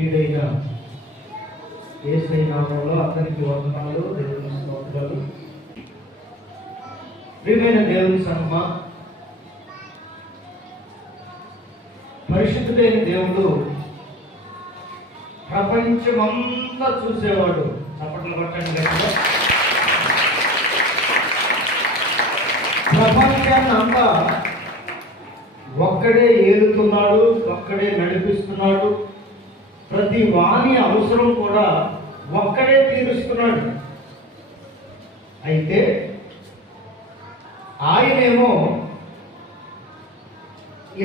ప్రియుడైన యేసయ్య నామములో అందరికీ వందనాలు, దేవుని స్తోత్రాలు. ప్రియమైన దేవుని సంగమా, పరిశుద్ధుడైన దేవుడు ప్రపంచమంతా చూసేవాడు. చప్పట్లు కొట్టండి గట్టిగా. ప్రపంచాన్ని అంతా ఒక్కడే ఏలుతున్నాడు, ఒక్కడే నడిపిస్తున్నాడు. ప్రతి వాణి అవసరం కూడా ఒక్కడే తీరుస్తున్నాడు. అయితే ఆయనేమో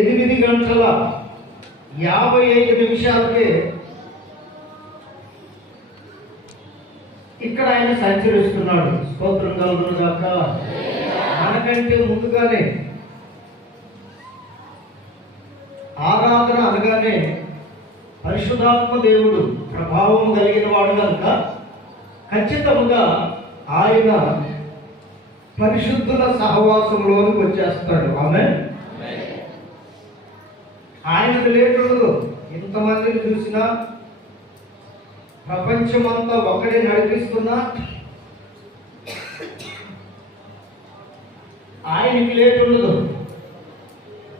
8 గంటల 55 నిమిషాలకే ఇక్కడ ఆయన సంచరిస్తున్నాడు. స్తోత్రం కలుగును గాక. మనకంటే ముందుగానే ఆరాధన అనగానే పరిశుద్ధాత్మ దేవుడు ప్రభావం కలిగిన వాడు కనుక ఖచ్చితంగా ఆయన పరిశుద్ధుల సహవాసంలోకి వచ్చేస్తాడు. ఆమేన్. ఆయనకు లేకుండా ఇంతమందిని చూసినా, ప్రపంచమంతా ఒక్కడే నడిపిస్తున్నా, ఆయనకి లేకుండదు.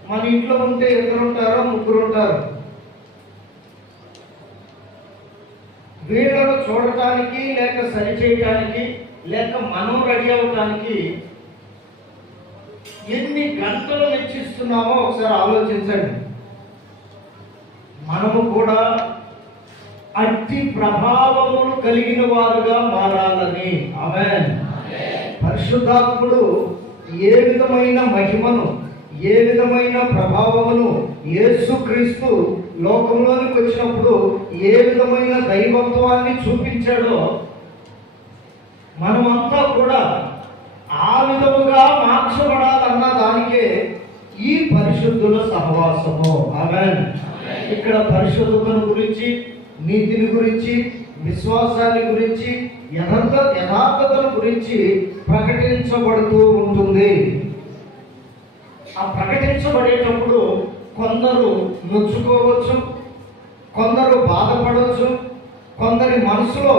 మన ఇంట్లో ఉంటే 2 ఉంటారో 3 ఉంటారు. వీళ్ళను చూడటానికి, లేక సరిచేయటానికి, లేక మనం రెడీ అవటానికి ఎన్ని గంటలు వెచ్చిస్తున్నామో ఒకసారి ఆలోచించండి. మనము కూడా అట్టి ప్రభావములు కలిగిన వారుగా మారాలని. ఆమేన్. పరిశుద్ధాత్ముడు ఏ విధమైన మహిమను, ఏ విధమైన ప్రభావమును యేసుక్రీస్తు లోకంలోనికి వచ్చినప్పుడు ఏ విధమైన దైవత్వాన్ని చూపించాడో మనమంతా కూడా ఆ విధముగా మార్చబడాలన్న దానికే ఈ పరిశుద్ధుల సహవాసము. ఆమేన్. ఇక్కడ పరిశుద్ధతను గురించి, నీతిని గురించి, విశ్వాసాన్ని గురించి, యథార్థతను గురించి ప్రకటించబడుతూ ఉంటుంది. ఆ ప్రకటించబడేటప్పుడు కొందరు నొచ్చుకోవచ్చు, కొందరు బాధపడవచ్చు, కొందరి మనసులో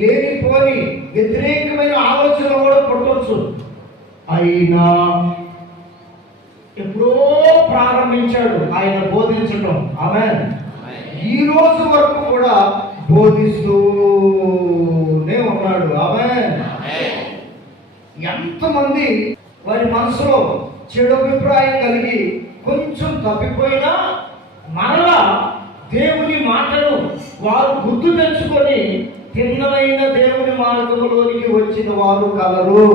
లేనిపోని వ్యతిరేకమైన ఆలోచన కూడా పుట్టవచ్చు. అయినా ఎప్పుడో ప్రారంభించాడు ఆయన బోధించటం. ఆమేన్. ఈ రోజు వరకు కూడా బోధిస్తూనే ఉన్నాడు. ఆమేన్. ఎంతమంది వారి మనసులో చెడు అభిప్రాయం కలిగి కొంచెం తప్పిపోయినా మరలా దేవుని మాటను వారు గుర్తు తెచ్చుకొని తిన్నమైన దేవుని మార్గంలోనికి వచ్చిన వారు కలరు.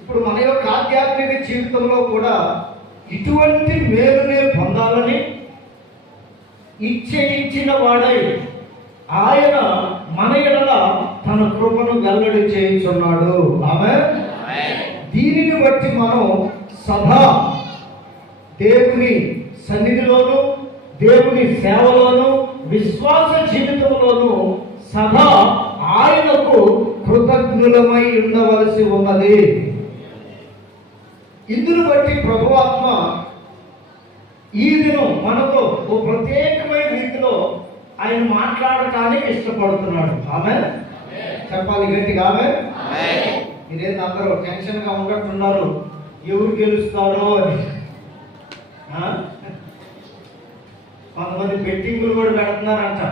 ఇప్పుడు మన యొక్క ఆధ్యాత్మిక జీవితంలో కూడా ఇటువంటి మేలునే పొందాలని ఇచ్చిన వాడై ఆయన మన ఎడల తన కృపను వెల్లడి చేయుచున్నాడు. ఆమేన్. దీనిని బట్టి మనం సదా దేవుని సన్నిధిలోను, దేవుని సేవలోను, విశ్వాస జీవితంలోను సదా ఆయనకు కృతజ్ఞులమై ఉండవలసి ఉన్నది. ఇందును బట్టి ప్రభువాత్మ ఈ దినం మనతో ఓ ప్రత్యేకమైన రీతిలో ఆయన మాట్లాడటానికి ఇష్టపడుతున్నాడు. ఆమేన్. చెప్పాలి గట్టిగా. ఆమేన్. మీరేంటి అందరూ టెన్షన్గా ఉన్నట్టున్నారు, ఎవరు గెలుస్తారో అని. కొంతమంది బెట్టింగులు కూడా పెడుతున్నారంట.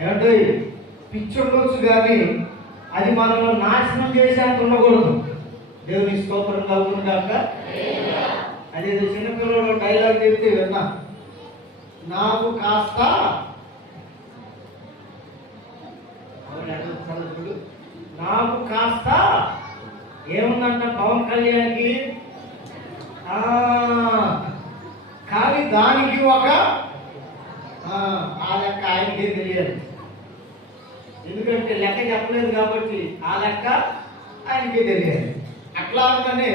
ఏమంటే పిచ్చి ఉండొచ్చు కానీ అది మనల్ని నాశనం చేసేంత ఉండకూడదు. దేవుని స్తోత్రం కలుగును గాక. అదేదో చిన్నపిల్లలు డైలాగ్ చెప్తే విన్నా, నాకు కాస్త నాకు కాస్త ఏముందంట పవన్ కళ్యాణ్కి, కానీ దానికి ఒక ఆ లెక్క ఆయనకే తెలియదు. ఎందుకంటే లెక్క చెప్పలేదు కాబట్టి ఆ లెక్క ఆయనకే తెలియదు. అట్లాగనే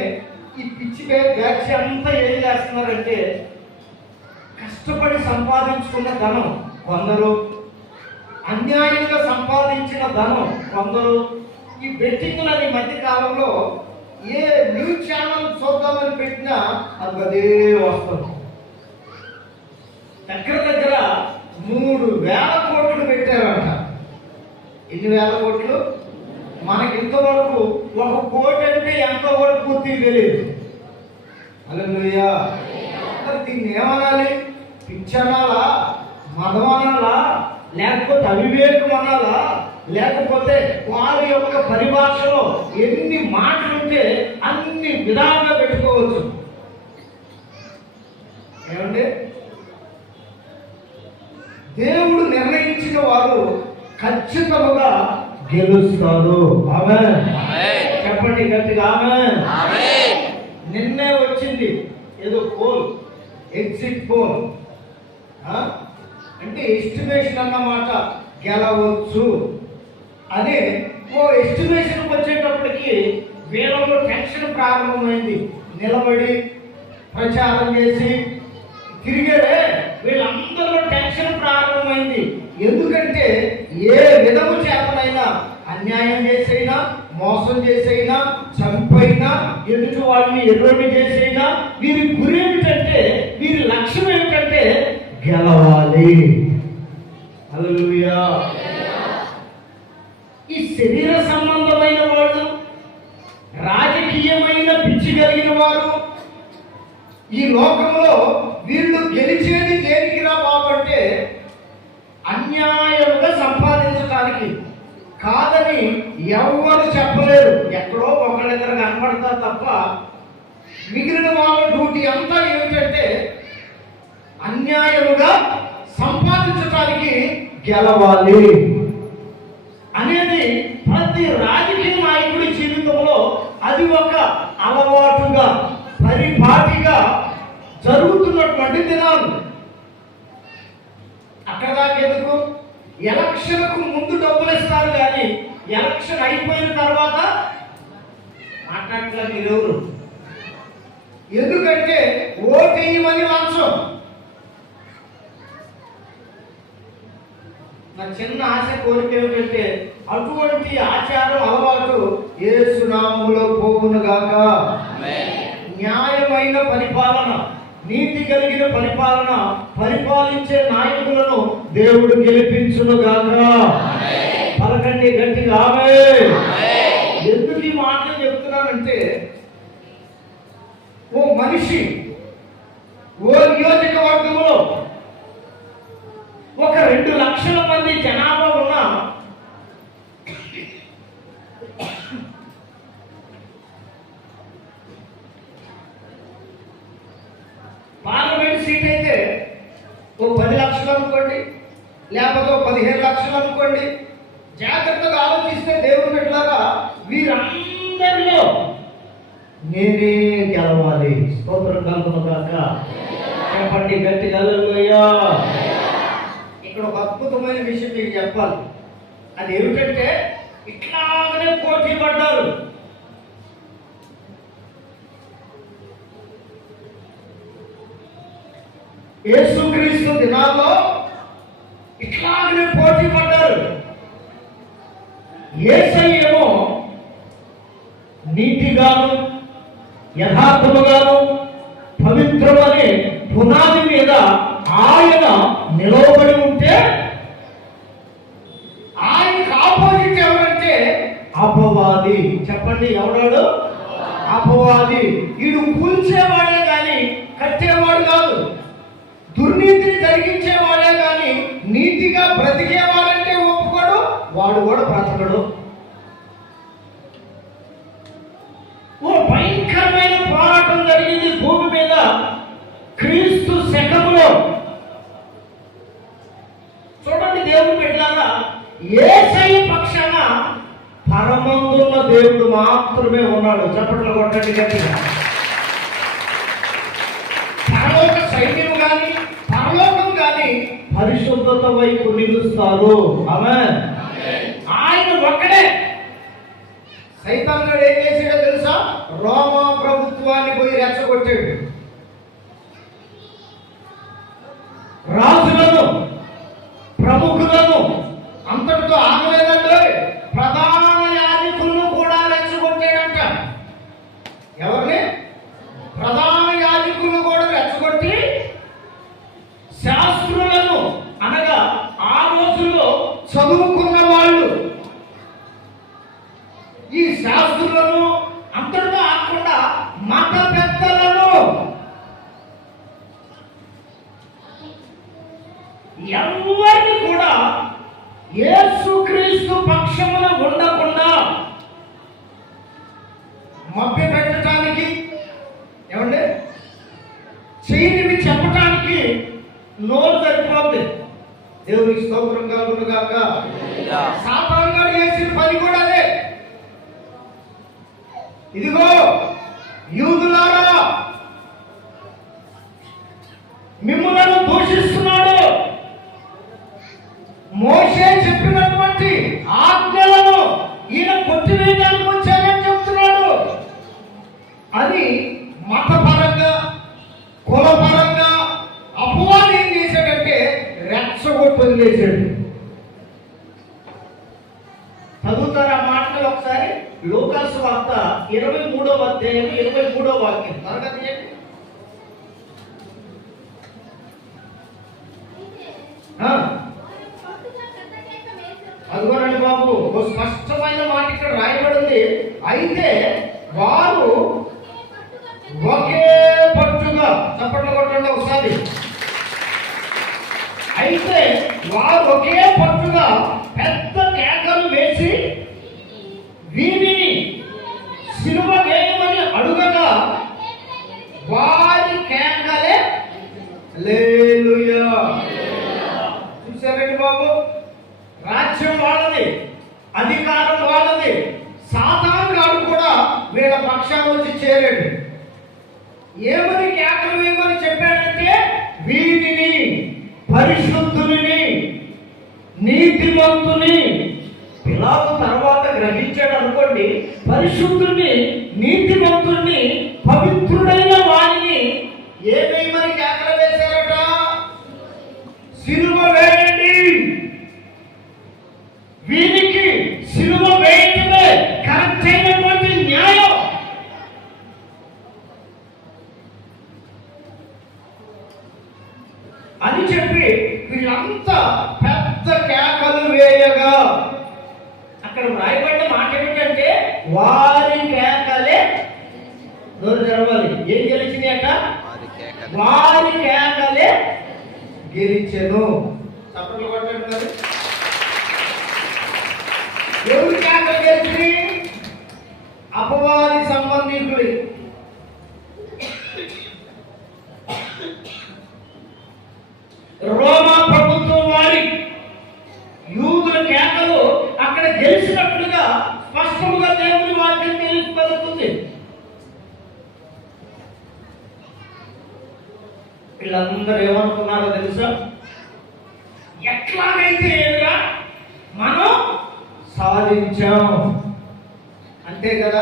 ఈ పిచ్చి బ్యాచ్ అంతా ఏం చేస్తున్నారంటే కష్టపడి సంపాదించుకున్న ధనం కొందరు, అన్యాయంగా సంపాదించిన ధనం కొందరు, ఈ బెట్టింగ్లని మధ్య కాలంలో ఏ న్యూస్ ఛానల్ చూద్దామని పెట్టినా అది అదే వస్తుంది. వేల కోట్లు పెట్టారంట. ఎన్ని వేల కోట్లు? మనకి ఇంతవరకు 1 కోటి అంటే ఎంతో వరకు పూర్తి తెలియదు. హల్లెలూయా. దీన్ని ఏమనాలి? పిచ్చనాలా, మదం అనాలా, లేకపోతే అవివేకం అనాలా, లేకపోతే వారి యొక్క పరిభాషలో ఎన్ని మాటలుంటే అన్ని విధాలుగా పెట్టుకోవచ్చు. ఏమండి? దేవుడు నిర్ణయించిన వారు ఖచ్చితంగా గెలుస్తారు. ఆమేన్. చెప్పండి గట్టిగా ఆమేన్. నిన్నే వచ్చింది ఏదో పోల్, ఎగ్జిట్ పోల్ అంటే ఎస్టిమేషన్ అన్నమాట. గెలవచ్చు అనే ఓ ఎస్టిమేషన్కి వచ్చేటప్పటికి వీళ్ళలో టెన్షన్ ప్రారంభమైంది. నిలబడి ప్రచారం చేసి తిరిగారే, వీళ్ళందరిలో టెన్షన్ ప్రారంభమైంది. ఎందుకంటే ఏ విధము చేతనైనా అన్యాయం చేసైనా, మోసం చేసైనా, చంపైనా, ఎదుటి వాళ్ళని ఎర్రని చేసైనా వీరి గురి ఏమిటంటే, వీరి లక్ష్యం ఏమిటంటే గెలవాలి. హల్లెలూయా. ఈ శరీర సంబంధమైన వాళ్ళు, రాజకీయమైన పిచ్చి కలిగిన వారు, ఈ లోకంలో వీళ్ళు గెలిచేది దేనికి రా బాబంటే అన్యాయంగా సంపాదించడానికి కాదని ఎవరు చెప్పలేరు. ఎక్కడో ఒకళ్ళిద్దరు కనపడతారు తప్ప మిగిలిన వాళ్ళ డ్యూటీ అంతా ఏమిటంటే అన్యాయముగా సంపాదించడానికి గెలవాలి అనేది ప్రతి రాజకీయ నాయకుడి జీవితంలో అది ఒక అలవాటుగా, పరిపాటిగా జరుగుతున్నటువంటి దినాలు. అక్కడ దాకా ఎందుకు? ఎలక్షన్కు ముందు డబ్బులు ఇస్తారు కానీ ఎలక్షన్ అయిపోయిన తర్వాత మాట్లాడలేదు మీరెవరు. ఎందుకంటే ఓటేయమని లంచం. నా చిన్న ఆశ, కోరిక ఏమిటంటే అటువంటి ఆచారం, అలవాటు యేసు నామములో పోవును గాక. న్యాయమైన పరిపాలన, నీతి కలిగిన పరిపాలన పరిపాలించే నాయకులను దేవుడు గెలిపించును గాక. పలకండి గట్టిగా ఆమేన్. ఎందుకు ఈ మాటలు చెప్తున్నానంటే, ఓ మనిషి ఓ నియోజకవర్గంలో ఒక 2 లక్షల మంది జనాభా ఉన్న పార్లమెంట్ సీట్ అయితే ఓ 10 లక్షలు అనుకోండి, లేకపోతే 15 లక్షలు అనుకోండి. జాగ్రత్తగా ఆలోచిస్తే దేవుడు పెట్టలాగా వీరందరిలో నేనే గెలవాలి. స్తోత్రం కలుగును గాక. చెప్పండి గట్టిగా హల్లెలూయా. ఇక్కడ ఒక అద్భుతమైన విషయం మీకు చెప్పాలి. అది ఏమిటంటే ఇట్లాగనే పోటీ పడ్డారు. యేసుక్రీస్తు దినాల్లో ఇట్లాగనే పోటీ పడ్డారు. యేసయ్యేమో నీతిగాను, యథార్థముగాను, పవిత్రమనే పునాది మీద ఆయన నిలవబడి ఉంటే, ఆయనకు ఆపోజిట్ ఎవరంటే అపవాది. చెప్పండి ఎవడాడు? అపవాది. వీడు కూల్చేవాడే కానీ కట్టేవాడు కాదు. దుర్నీతిని జరిగించేవాడే కానీ నీతిగా బ్రతికేవాడంటే ఒప్పుకోడు, వాడు కూడా బ్రతకడు. ఓ భయంకరమైన పోరాటం జరిగింది భూమి మీద క్రీస్తు శకములో. చూడండి, దేవుడు పెట్టారా, యేసయ్య పక్షాన పరమందున్న దేవుడు మాత్రమే ఉన్నాడు. చప్పట్లు కొట్టండి గట్టిగా. పరలోక సైన్యం కానీ, పరలోకం కానీ పరిశుద్ధత వైపు నిలుస్తారు. ఆమేన్. ఆయన ఒక్కడే. సైతానుడు ఏం చేశాడో తెలుసా? రోమా ప్రభుత్వాన్ని పోయి రెచ్చగొట్టాడు. రాజులను, ప్రముఖులను అంతటితో ఆగలేదంటే ప్రధాన యాజకులను కూడా రెచ్చగొట్టాడంట. ఎవరిని? ప్రధాన యాజకులను కూడా రెచ్చగొట్టి శాస్త్రులను, అనగా ఆ ఎవరిని కూడా యేసుక్రీస్తు పక్షమున ఉండకుండా మభ్య పెట్టడానికి, ఏమండి, చేయనివి చెప్పడానికి నోరు సరిపోద్ది. దేవునికి స్తోత్రం కలుగును గాక. సాతాను గారు చేసిన పని కూడా అదే. ఇదిగో యూదులారా, మిమ్ములను దూషిస్తున్నాడు, మోషే చెప్పినటువంటి ఆజ్ఞలను ఈయన కొట్టివేయడానికి వచ్చారని చెప్తున్నాడు అని మతపరంగా, కులపరంగా అపవాది ఏం చేశాడంటే రెచ్చగొట్టు వదిలేశాడు. చదువుతారు ఆ మాటలు ఒకసారి. లూకాసు వార్త 23వ అధ్యాయం 23వ వాక్యం. తరగతి ఏంటి? అదిగోనండి బాబు, ఒక స్పష్టమైన మాట ఇక్కడ రాయబడింది. అయితే వారు ఒకే పట్టుగా, చప్పట్లు కొట్టండి ఒకసారి. అయితే వారు ఒకే పట్టుగా పెద్ద కేకలు వేసి వీరిని సిలువ వేయమని అడుగగా వారి కేకలే హల్లెలూయా. చూసారండి బాబు, రాజ్యం వాళ్ళది, అధికారం వాళ్ళది. సాతాను గారు కూడా వీళ్ళ పక్షాలు వచ్చి చేరాడు. ఏమని కేకలు వేయమని చెప్పాడంటే వీరిని, పరిశుద్ధుని, నీతిమంతుని. పిలాతు తర్వాత గ్రహించాడు అనుకోండి, పరిశుద్ధుని, నీతిమంతుని, పవిత్రుడైన వారిని ఏమేమని కేకలు వేశారట? సిలువ వేయండి. వీరికి సిలువ వేయటమే కరెక్ట్ అయినటువంటి న్యాయం. అని చెప్పి వీళ్ళంతా పెద్ద కేకలు వేయగా, అక్కడ వ్రాయబడిన మాట ఏమిటంటే వారి కేకలే, నోరు తెరవాలి, ఏం గెలిచింది అట? వారి కేకలే గెలిచెను. చప్పట్లు కొట్టండి మరి. ఎవరి కేకలు గెలిచి? అపవాది సంబంధికులు. రోమా ప్రభుత్వం వారి యూదుల కేకలు అక్కడ గెలిచినట్లుగా స్పష్టంగా దేవుని వాక్యం తెలియపడుతుంది. వీళ్ళందరూ ఏమనుకున్నారో తెలుసా? ఎట్లాగైతే ఏమిరా మనం సాధించాం, అంతే కదా.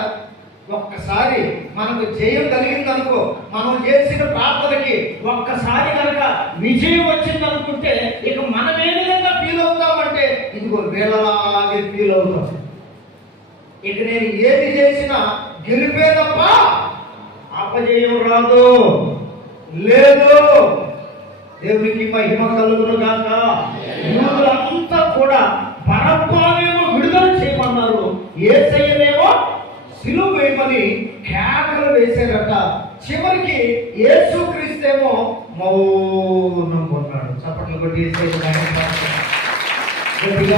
ఒక్కసారి మనకు జయం కలిగిందనుకో, మనం చేసిన ప్రార్థనకి ఒక్కసారి కనుక విజయం వచ్చిందనుకుంటే ఇక మనం ఏ విధంగా ఫీల్ అవుతామంటే ఇదిగో వీళ్ళలాగే ఫీల్ అవుతాం. ఇక నేను ఏది చేసినా గెలిపే తప్ప అపజయం రాదు. లేదు. దేవునికి మహిమ కలుగును గాక. యూదులంతా కూడా బరబ్బనేమో విడుదల చేయమన్నారు, యేసయ్యనేమో సిలువ వేయమని కేకలు వేశారట. చివరికి యేసుక్రీస్తేమో మౌనం కొన్నాడు. చప్పట్లు కొట్టి గట్టిగా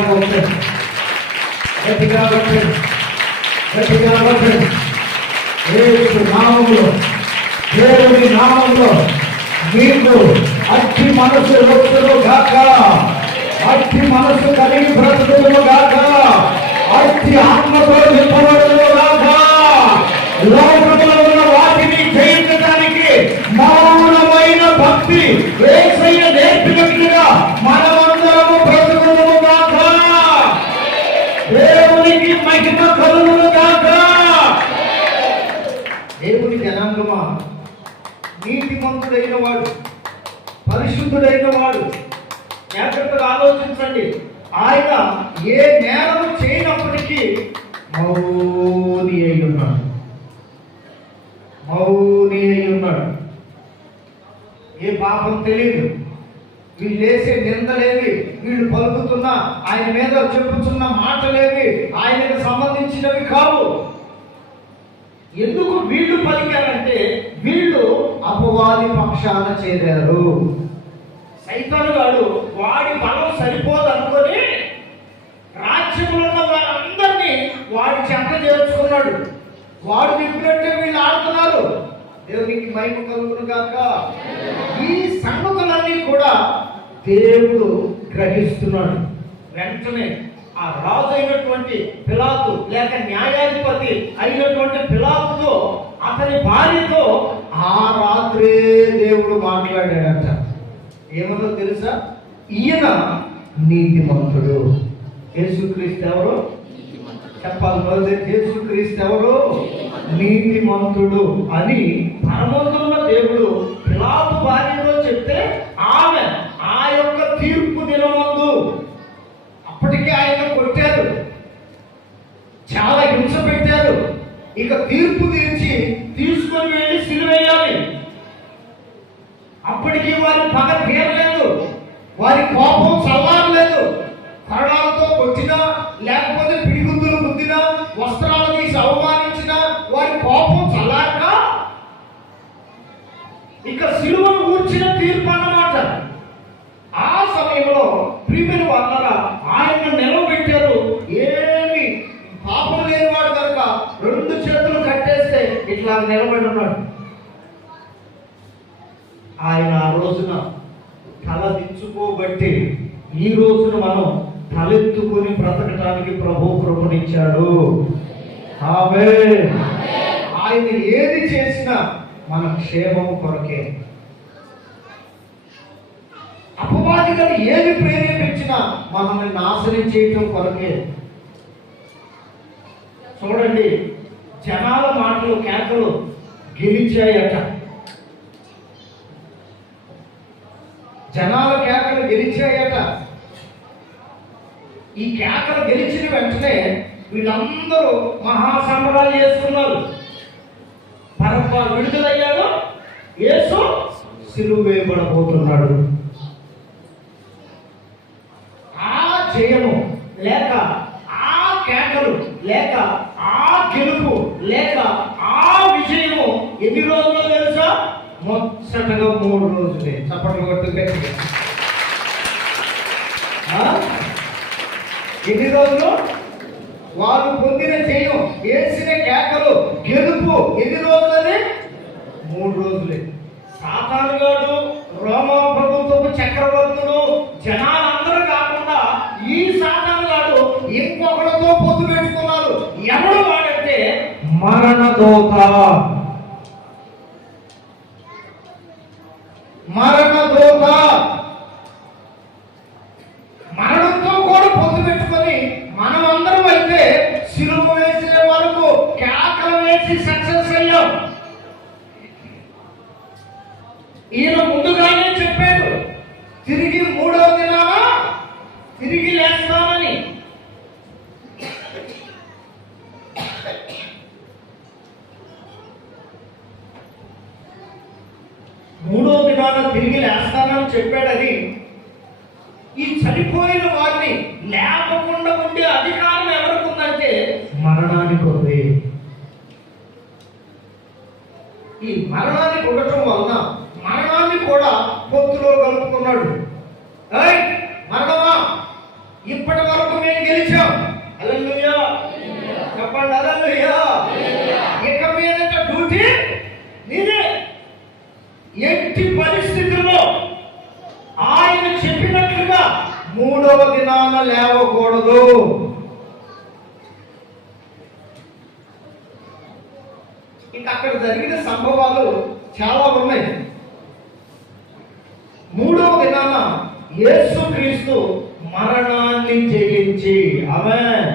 వచ్చాడు, గట్టిగా వచ్చాడు, గట్టిగా వచ్చాడు. యేసు నామములో, దేవుని నామములో మీకు అట్టి మనసు వచ్చును గాక, అట్టి మనసు కలిగి బ్రతుకును గాక, అట్టి ఆత్మతో నింపబడును గాక. లోకంలో ఉన్న వాటిని జయించడానికి మౌనమైన భక్తి యేసయ్య నేర్పినట్లుగా మనమందరము బ్రతుకును గాక. దేవునికి మహిమ కలుగును గాక. దేవుని జనాంగమా, నీతిమంతుడైన వాడు, పరిశుద్ధుడైన వాడు, జాగ్రత్తగా ఆలోచించండి. ఆయన ఏ నేరము చేయనప్పటికీ మౌని అయి ఉన్నాడు, మౌని అయి ఉన్నాడు. ఏ పాపం తెలియదు. వీళ్ళు వేసే నిందలేవి, వీళ్ళు పలుకుతున్న ఆయన మీద చెప్పుతున్న మాటలేవి ఆయనకు సంబంధించినవి కావు. ఎందుకు వీళ్ళు పలికారంటే వీళ్ళు అపవాది పక్షాన చేరారు. సైతాను గాడు వాడి బలం సరిపోదు అనుకొని రాజ్యంలో ఉన్న వారందరినీ వాడి చెంత చేర్చుకున్నాడు. వాడు చెప్పినట్టే వీళ్ళు ఆడుతున్నారు. దేవునికి మహిమ కలుగును గాక. ఈ సంగతులన్నీ కూడా దేవుడు గ్రహిస్తున్నాడు. వెంటనే ఆ రాజు అయినటువంటి పిలాతు లేక న్యాయాధిపతి అయినటువంటి పిలాతుతో అతని భార్యతో ఆ రాత్రే దేవుడు మాట్లాడాడట. ఏమదో తెలుసా? ఈయన నీతిమంతుడు. యేసుక్రీస్తు ఎవరు చెప్పాలి? మొదటి యేసుక్రీస్తు ఎవరు? నీతిమంతుడు అని పరమంతున్న దేవుడు పిలాతు భార్యతో చెప్తే ఆమె ఆ యొక్క తీర్పు దినమందు అప్పటికే ఆయన కొట్టారు, చాలా హింస పెట్టారు. ఇక తీర్పు తీర్చి తీసుకొని వెళ్ళి సిలువేయాలి. అప్పటికి వారి పగ తీరలేదు, వారి కోపం చల్లారలేదు. కరణాలతో కొట్టినా లేకపోతే పిడిగుద్దులు గుద్దినా వస్త్రాలు తీసి అవమానించినా వారి కోపం చల్లారక ఇక సిలువను ఊర్చిన తీర్పు అన్నమాట. ఆ సమయంలో ప్రియమైన వాళ్ళ ఆయన నిలవబెట్టారు. ఏమి పాపం లేనివాడు కనుక 2 చేతులు కట్టేస్తే ఇట్లా నిలబడి ఉన్నాడు. ఆయన ఆ రోజున తల దించుకోబట్టి ఈ రోజున మనం తలెత్తుకొని బ్రతకడానికి ప్రభు కృపనిచ్చాడు. ఆమేన్. ఆయన ఏది చేసినా మన క్షేమం కొరకే. అపవాదిగా ఏది ప్రేరేపించినా మనల్ని నాశనం చేయటం కొరకే. చూడండి, జనాల మాటలు కేకలు గెలిచాయట. జనాల కేకలు గెలిచాయట. ఈ కేకలు గెలిచిన వెంటనే వీళ్ళందరూ మహాసంబరాలు చేసుకున్నారు. పరప్ప విడుదలయ్యాడు, యేసు సిలువ వేయబడబోతున్నాడు. ఆ జయము లేక ఆ కేకలు లేక ఆ గెలుపు లేక ఆ విజయము ఎన్ని రోజుల్లో తెలుసా? మొదటగా 3 రోజులే. చప్పట్లు కొట్టు గట్టిగా. ఎన్ని రోజులు? వారు పొందిన జయం, వేసిన కేకలు, గెలుపు ఎన్ని రోజులని? 3 రోజులే. సాతానుగాడు, రోమా ప్రభుత్వపు చక్రవర్తులు, జనాలందరూ కాకుండా ఈ సాతానుగాడు ఇంకొకరితో పొత్తు పెట్టుకున్నారు. ఎవడు వాడంటే మరణదూత. మరణదూత మరణంతో కూడా పొత్తు పెట్టుకొని మనమందరం అయితే సిలువ వేసిన వరకు కేకలు వేసి సక్సెస్ అయ్యాం. ఈయన ముందుగానే చెప్పాడు, తిరిగి 3వ దినాన తిరిగి లేస్తామని. మూడో దినాన తిరిగి లేస్తానని చెప్పాడని ఈ చనిపోయిన వారిని లేపకుండా ఉండే అధికారం ఎవరికి ఉందంటే మరణానికి ఉంది. ఈ మరణానికి ఉండటం వలన మరణాన్ని కూడా పొత్తులో కలుపుకున్నాడు. మరణమా, ఇప్పటి వరకు మేము గెలిచాం. హల్లెలూయా చెప్పండి. హల్లెలూయా. ఇక మీదట డ్యూటీ నీదే. ఎట్టి పరిస్థితుల్లో ఆయన చెప్పినట్లుగా 3వ దినాన లేవకూడదు. ఇంకా అక్కడ జరిగిన సంభవాలు చాలా ఉన్నాయి. 3వ దినాన యేసుక్రీస్తు మరణాన్ని జయించి ఆమేన్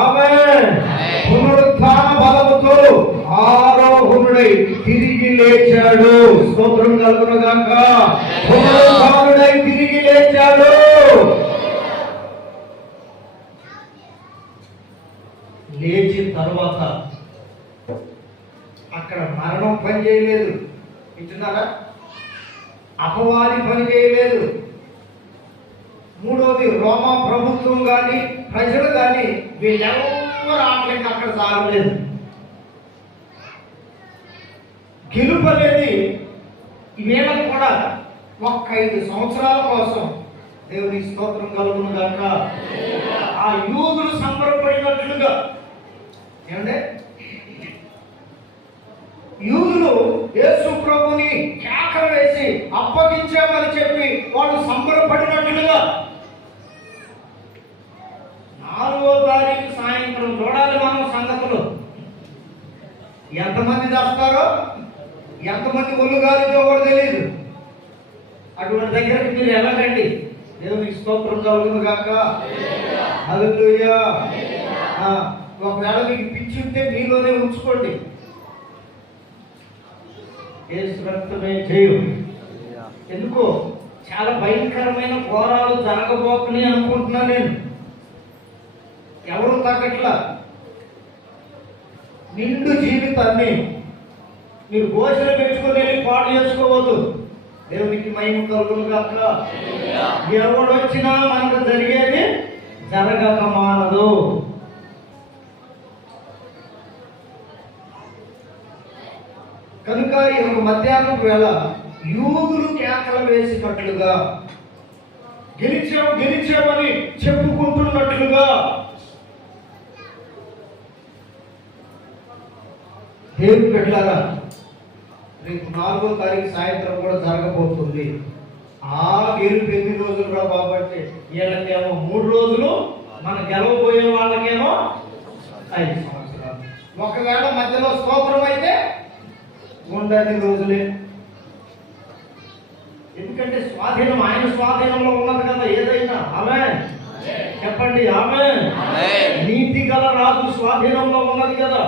ఆమేన్ పునరుత్థాన బలముతో ఆరోహణుడై తిరిగి లేచాడు. స్తోత్రం కలుగును గాక. పునరుత్థానుడై తిరిగి లేచాడు. లేచిన తర్వాత అక్కడ మరణం పని చేయలేదు. వింటున్నారా? అపవాది పని చేయలేదు. 3వది రోమా ప్రభుత్వం కానీ ప్రజలు కానీ వీళ్ళెవరు ఆటలకి అక్కడ సాగలేదు. గెలుపు అనేది వీళ్ళకు కూడా ఒక్క 5 సంవత్సరాల కోసం. దేవుని స్తోత్రం కలుగును గాక. ఆ యూదులు సంబరపడినట్లుగా, ఏమంటే యూదులు యేసు ప్రభుని కేకలు వేసి అప్పగించామని చెప్పి వాళ్ళు సంబరపడినట్లుగా 4వ తారీఖు సాయంత్రం చూడాలి మనం సంగతులు. ఎంతమంది చేస్తారో, ఎంతమంది ఒళ్ళు గాలితో కూడా తెలియదు. అటువంటి దగ్గరికి మీరు వెళ్ళకండి. దేవునికి స్తోత్రం కలుగును గాక. హల్లెలూయా. ఒకవేళ మీకు పిచ్చి ఉంటే మీలోనే ఉంచుకోండి. యేసు రక్తమే జయం. ఎందుకో చాలా భయంకరమైన ఘోరాలు జరగబోతున్నాయి అనుకుంటున్నా నేను. ఎవరు తగ్గట్లా. నిండు జీవితాన్ని మీరు భోజనం పెట్టుకుని వెళ్ళి పాటు చేసుకోవద్దు. దేవునికి మహిమ కలుగును గాక. ఎవడు వచ్చినా మనకు జరిగేది జరగక మానదు. కనుక ఈ యొక్క మధ్యాహ్నం వేళ యూదులు కేకలు వేసినట్లుగా, గెలిచామని చెప్పుకుంటున్నట్లుగా, దేవుని బిడ్డలారా రేపు 4వ తారీఖు సాయంత్రం కూడా జరగబోతుంది. ఆ గెలుపు ఎన్ని రోజులు రా కాబట్టి, వీళ్ళకేమో 3 రోజులు, మన గెలవబోయే వాళ్ళకేమో 5 సంవత్సరాలు. ఒకవేళ మధ్యలో స్తోత్రం అయితే ఉండని రోజులే. ఎందుకంటే స్వాధీనం ఆయన స్వాధీనంలో ఉన్నది కదా ఏదైనా. ఆమేన్ చెప్పండి. ఆమేన్. నీతి గల రాజు స్వాధీనంలో ఉన్నది కదా.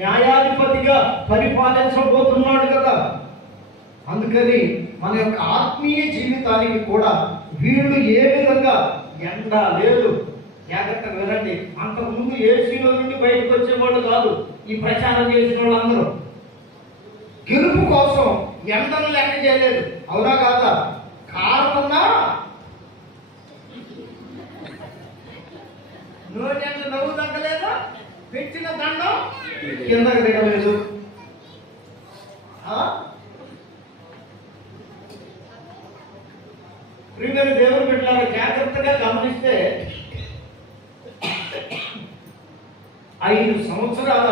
న్యాయాధిపతిగా పరిపాలించబోతున్నాడు కదా. అందుకని మన యొక్క ఆత్మీయ జీవితానికి కూడా వీళ్ళు ఏ విధంగా ఎండ లేదు. జాగ్రత్తగా వినండి. అంతకుముందు ఏసీలో నుండి బయటకు వచ్చేవాళ్ళు కాదు ఈ ప్రచారం చేసిన వాళ్ళందరూ. గెలుపు కోసం ఎండను లెక్క చేయలేదు. అవునా కాదా? కారణన్నా నోటి నవ్వు తగ్గలేదు, పెట్టిన దండం కిందకి దిగలేదు. ప్రియమైన దేవుని బిడ్డలారా జాగ్రత్తగా గమనిస్తే 5 సంవత్సరాల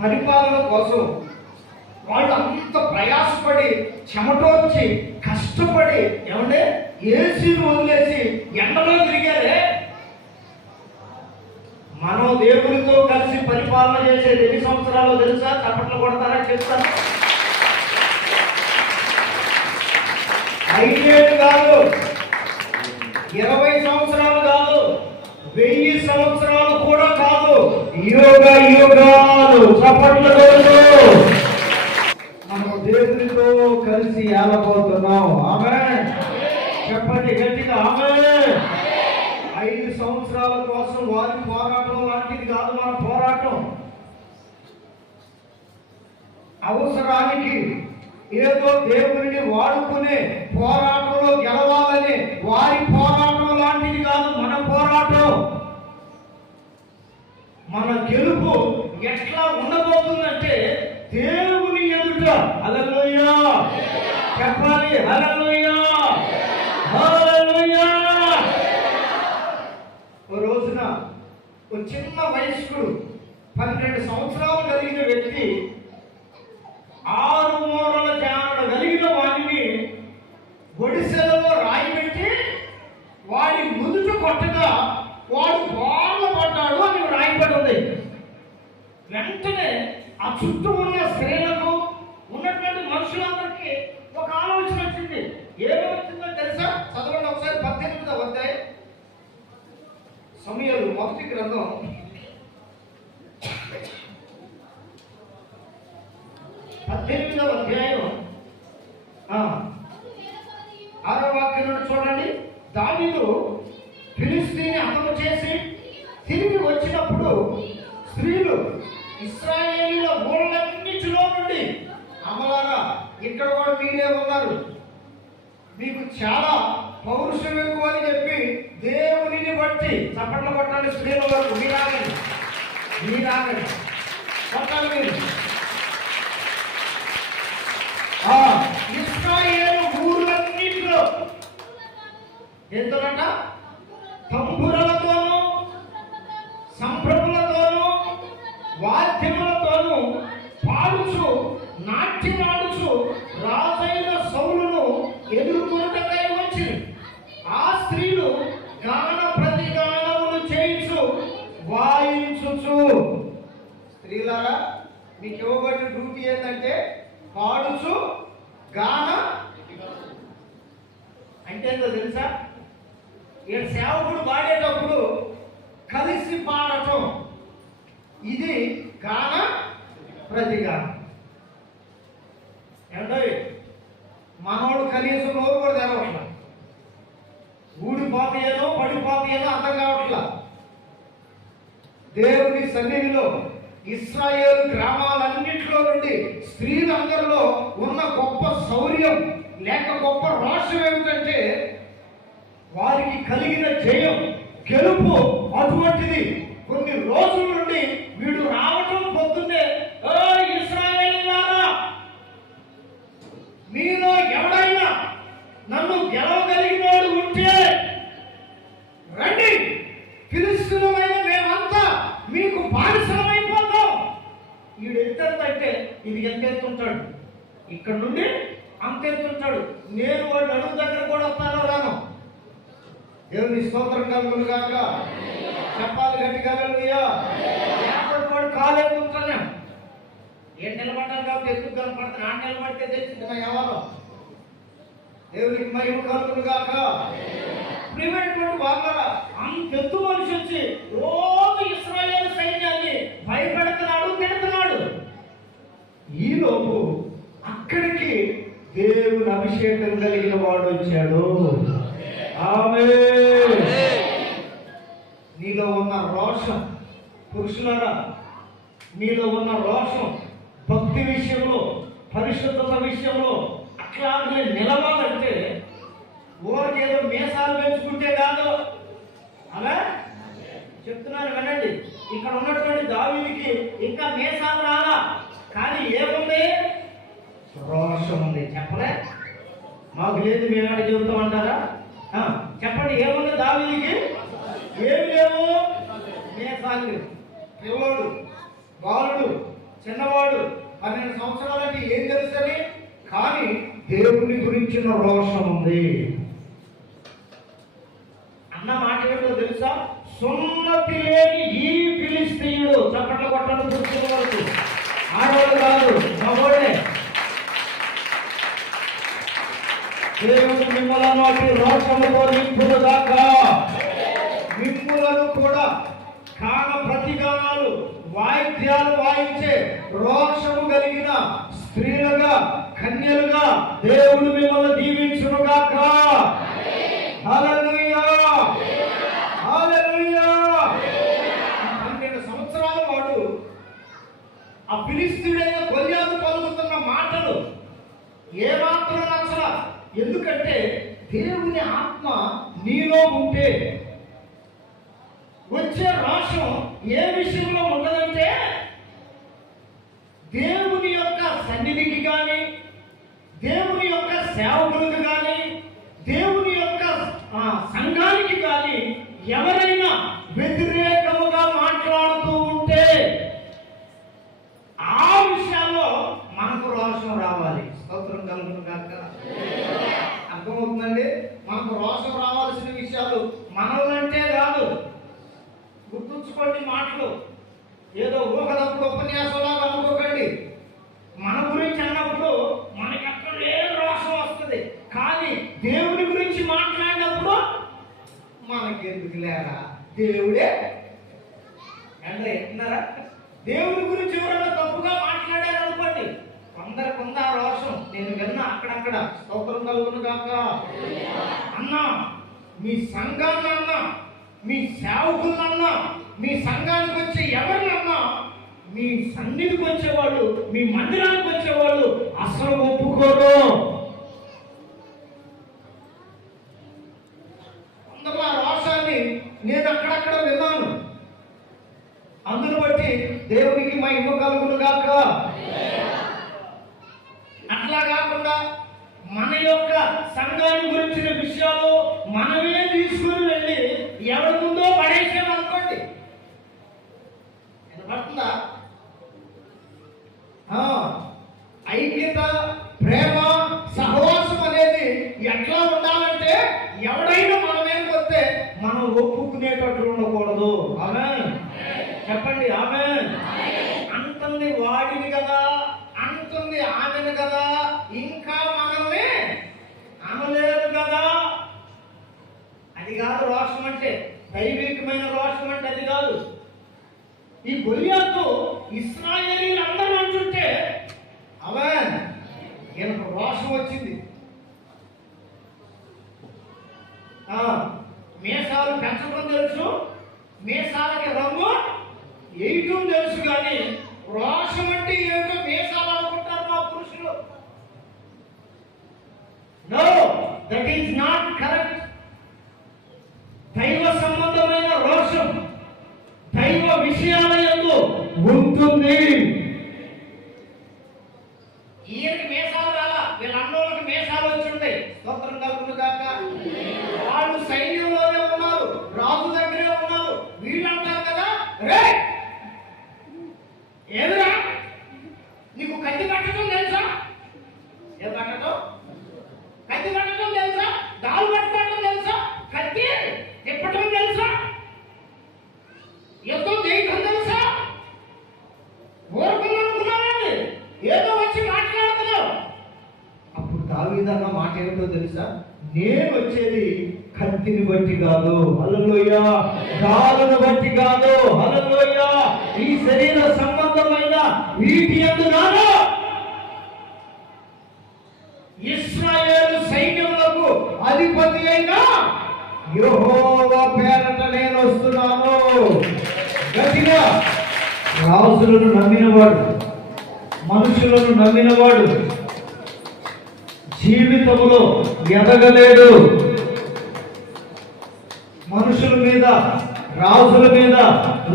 పరిపాలన కోసం వాళ్ళు అంత ప్రయాసపడి, చెమటోర్చి, కష్టపడి, ఏమంటే ఏసీని వదిలేసి ఎండలో తిరిగారే. మనం దేవునితో కలిసి పరిపాలన చేసేది ఎన్ని సంవత్సరాలు తెలుసా? చప్పట్లు కొడతారా? చెప్తాను. 5 ఏళ్ళు కాదు, 20 సంవత్సరాలు కాదు, 1000 సంవత్సరాలు కూడా కాదు, యుగ యుగాలు. చప్పట్లు కొడుతూ మనం దేవునితో కలిసి ఏలబోతున్నాం. ఆమేన్ చెప్పండి గట్టిగా. ఆమేన్. 5 సంవత్సరాల కోసం వారి పోరాటం లాంటిది కాదు మన పోరాటం. అవసరానికి ఏదో దేవుడిని వాడుకునే పోరాటంలో గెలవాలని వారి పోరాటం లాంటిది కాదు మన పోరాటం. మన గెలుపు ఎట్లా ఉండబోతుందంటే దేవుని ఎదుట. హల్లెలూయా చెప్పాలి. హల్లెలూయా హల్లెలూయా. ఓ రోజున ఒక చిన్న వయస్కుడు 12 సంవత్సరాలు కలిగిన వ్యక్తి 6 మూరల జానడు కలిగిన వాడిని ఒడిశలలో రాయి పెట్టి వాడి ముదుట కొట్టగా వాడు బాగా పడ్డాడు అని రాయబడి ఉంది. వెంటనే ఆ చుట్టూ ఉన్న స్త్రీలకు, ఉన్నటువంటి మనుషులందరికీ ఒక ఆలోచన వచ్చింది. ఏమొచ్చిందో తెలుసా? చదవండి ఒకసారి. 18వ అధ్యాయం సమూయేలు మొదటి గ్రంథం 18వ అధ్యాయం 6వ వాక్యం నుండి చూడండి. దావీదు ఫిలిష్తీయుని హతము చేసి తిరిగి వచ్చినప్పుడు స్త్రీలు ఇశ్రాయేలీయుల ఊళ్ళన్నిటిలో నుండి, అమలారా ఇక్కడ కూడా మీరే ఉన్నారు, మీకు చాలా పౌరుషం ఎక్కువ అని చెప్పి దేవునిని బట్టి చప్పట్లు కొట్టాలి. స్త్రీల వరకు మీరాగండి కొట్టాలి మీరు. ఇశ్రాయేలు ఊర్లన్నింటిలో ఏంటోనట? తంబురలతోనూ సంభ్రములతోనూ వాద్యములతోనూ పాడుచు నాట్యమాడుచు రాజైన సౌలును ఎదుర్కొనుటకై వచ్చింది. ఆ స్త్రీలు గాన ప్రతిగానములు చేయించు వాయించుచు. స్త్రీలారా, మీకు ఇవ్వబడిన డ్యూటీ ఏంటంటే పాడుచు గాన అంటే ఏంటో తెలుసా? ఈ సేవకుడు పాడేటప్పుడు కలిసి పాడటం, ఇది గాన ప్రతిగానం. ఏంటో మనోడు కనీసం నోరు కూడా తెరవట్లా, ఊడిపోతాయేనో పడిపోతాయేనో అర్థం కావట్లా. దేవుని సన్నిధిలో ఇశ్రాయేలు గ్రామాలన్నింటిలో నుండి స్త్రీలందరిలో ఉన్న గొప్ప శౌర్యం లేక గొప్ప రోషం ఏమిటంటే వారికి కలిగిన జయం, గెలుపు అటువంటిది. కొన్ని రోజుల నుండి వీడు రావటం పొద్దున్నే, ఇశ్రాయేలీయులారా, మీలో ఎవడైనా నన్ను గెలవగలిగినోడు ఉంటే రండి, ఫిలిష్తీయులమైన మేమంతా మీకు బానిసలమైపోతాం. వీడు ఎంతంటే ఇది ఎంతెత్తుంటాడు, ఇక్కడ నుండి అంతెత్తుంటాడు. నేను వాడు అడుగు దగ్గర కూడా వస్తానో రాను. దేవుని స్తోత్రం కలుగును గాక. చెప్పాలి గట్టిగా హల్లెలూయా. వాడు కాలు ఎత్తుంటాను, ఏం నిలబడ్డాను కాబట్టి ఎందుకు కనపడతాను, ఆ నిలబడితే తెలిసింది ఎవరో. దేవునికి మహిమ కలుగును గాక. ప్రియమైనటువంటి వాళ్ళారా, అంతెత్తు మనిషి వచ్చి రోజు ఇశ్రాయేలు సైన్యాన్ని భయపెడుతున్నాడు, తిడుతున్నాడు. ఈలోపు అక్కడికి దేవుని అభిషేకం కలిగిన వాడు వచ్చాడు. ఆమేన్. నీలో ఉన్న రోషం, పురుషులారా, నీలో ఉన్న రోషం భక్తి విషయంలో, పరిశుద్ధత విషయంలో అట్లాగే నిలవాలంటే ఊరికేదో మీసాలు పెంచుకుంటే కాదు. అలా చెప్తున్నాను వినండి. ఇక్కడ ఉన్నటువంటి దావీదుకి ఇంకా మీసాలు రాలా, కానీ ఏముంది? రోషం ఉంది. చెప్పలే, మాకు లేదు, మేము ఆడ చెబుతాం అంటారా? చెప్పండి, ఏముంది దావీదుకి? ఏమి లేవు, మీసాలు లేవు. పిల్లోడు, బాలుడు, చిన్నవాడు, 12 సంవత్సరాలంటే ఏం తెలుసని, కానీ దేవుని గురించిన రోషం ఉంది అన్న మాట ఏంటో తెలుసా? సున్నతి లేని ఈ ఫిలిష్తీయుడు, చప్పట్లు కొట్టడం చూస్తున్న వరకు ఆడవాళ్ళు కాదు, మగోడే. దేవుడు మిమ్మలను అటు రోషముతో నింపుడుగాక. మిమ్ములను కూడా గాన ప్రతిగానాలు, వాయిద్యాలు వాయించే రోషము కలిగిన స్త్రీలుగా, కన్యలుగా దేవుడు మిమ్మల్ని దీవించునుగాక. హల్లెలూయా, హల్లెలూయా. 12 సంవత్సరాల వాడు ఆ ఫిలిష్తీయుడైన గొల్యాతు పలుకుతున్న మాటలు ఏమాత్రం నచ్చల. ఎందుకంటే దేవుని ఆత్మ నీలో ఉంటే వచ్చే రోషం ఏ విషయంలో ఉండదంటే, దేవుని యొక్క సన్నిధికి కానీ, దేవుని యొక్క సేవకులకు కానీ, దేవుని యొక్క సంఘానికి కానీ ఎవరైనా వ్యతిరేకముగా మాట్లాడుతూ ఉంటే ఆ విషయాల్లో మనకు రోషం రావాలి. స్తోత్రం కలుగును గాక. అర్థమవుతుందండి? మనకు రోషం రావాల్సిన విషయాలు మనల్నంటే కాదు. గుర్తుంచుకోండి మాటలు, ఏదో ఊహదప్పుడు ఉపన్యాసంలాగా అనుకోకండి. మన గురించి అన్నప్పుడు మనకి అక్కడ రోషం వస్తుంది, కానీ దేవుని గురించి మాట్లాడినప్పుడు మనకి ఎందుకు లేరా, దేవుడే అంటే ఎన్నారా. దేవుని గురించి ఎవరైనా తప్పుగా మాట్లాడారు అనుకోండి, కొందరికి ఉంది ఆ రోషం. నేను విన్నా అక్కడక్కడ. స్తోత్రం కలుగును గాక. అన్నా, మీ సంఘాన్ని అన్నా, మీ సేవకులన్నా, మీ సంఘానికి వచ్చే ఎవరినన్నా, మీ సన్నిధికి వచ్చేవాళ్ళు, మీ మందిరానికి వచ్చేవాళ్ళు అసలు ఒప్పుకోరు. అందరూ ఆ రోషాన్ని నేను అక్కడక్కడ విన్నాను. అందును బట్టి దేవునికి మహిమ కలుగును గాక. అట్లా కాకుండా మన యొక్క సంఘాన్ని గురించిన విషయాలు మనమే ఒప్పుకునేటట్లు ఉండకూడదు. ఆమేన్ చెప్పండి. ఆమేన్. అంటుంది వాడిని కదా, అంటుంది ఆమెను కదా, ఇంకా మనల్ని అనలేదు కదా. అది కాదు రోషం అంటే, దైవికమైన రోషం అంటే అది కాదు. ఈ గొలియాతు ఇశ్రాయేలీయులందరూ అంటుంటే ఆమేన్ ఈయనకు రోషం వచ్చింది. మీసాలు పెంచడం తెలుసు, మీసాలకి రంగు వేయటం తెలుసు, కానీ రోషం అంటే ఏమిటో మీసాలు అనుకుంటారు మా పురుషులు. No, that is not correct. దైవ సంబంధమైన రోషం దైవ విషయాల యందు ఉంటుంది. ఈయనకి మీసాలు రాలా, వీళ్ళ అన్నోళ్ళకి మీసాలు వచ్చి ఉంటాయి. స్తోత్రం కలుగును గాక. వాళ్ళు సైన్యంలోనే ఉన్నారు, రాజు దగ్గరే ఉన్నారు. వీళ్ళు అంటారు కదా, రే ఏమిరా నీకు కత్తి పట్టడం తెలుసా? ఏం పట్టడం? కత్తి పట్టడం తెలుసా? దాలు పట్టడం తెలుసా? కత్తి తిప్పటం తెలుసా? యుద్ధం చేయటం తెలుసా? ఊరుకున్నానండి, ఏదో వచ్చి మాట్లాడుతున్నావు. అప్పుడు దావీదన్న మాట ఏమిటో తెలుసా? నేను వచ్చేది కత్తిని బట్టి కాదు, హల్లెలూయా, దారును బట్టి కాదు, హల్లెలూయా, ఈ శరీర సంబంధమైన వీటి యందు కాదు. ఇశ్రాయేలు సైన్యములకు అధిపతి అయిన యెహోవా పేరట నేను వస్తున్నాను. గట్టిగా రాజులను నమ్మినవాడు, మనుషులను నమ్మినవాడు జీవితంలో ఎదగలేడు. మనుషుల మీద, రాజుల మీద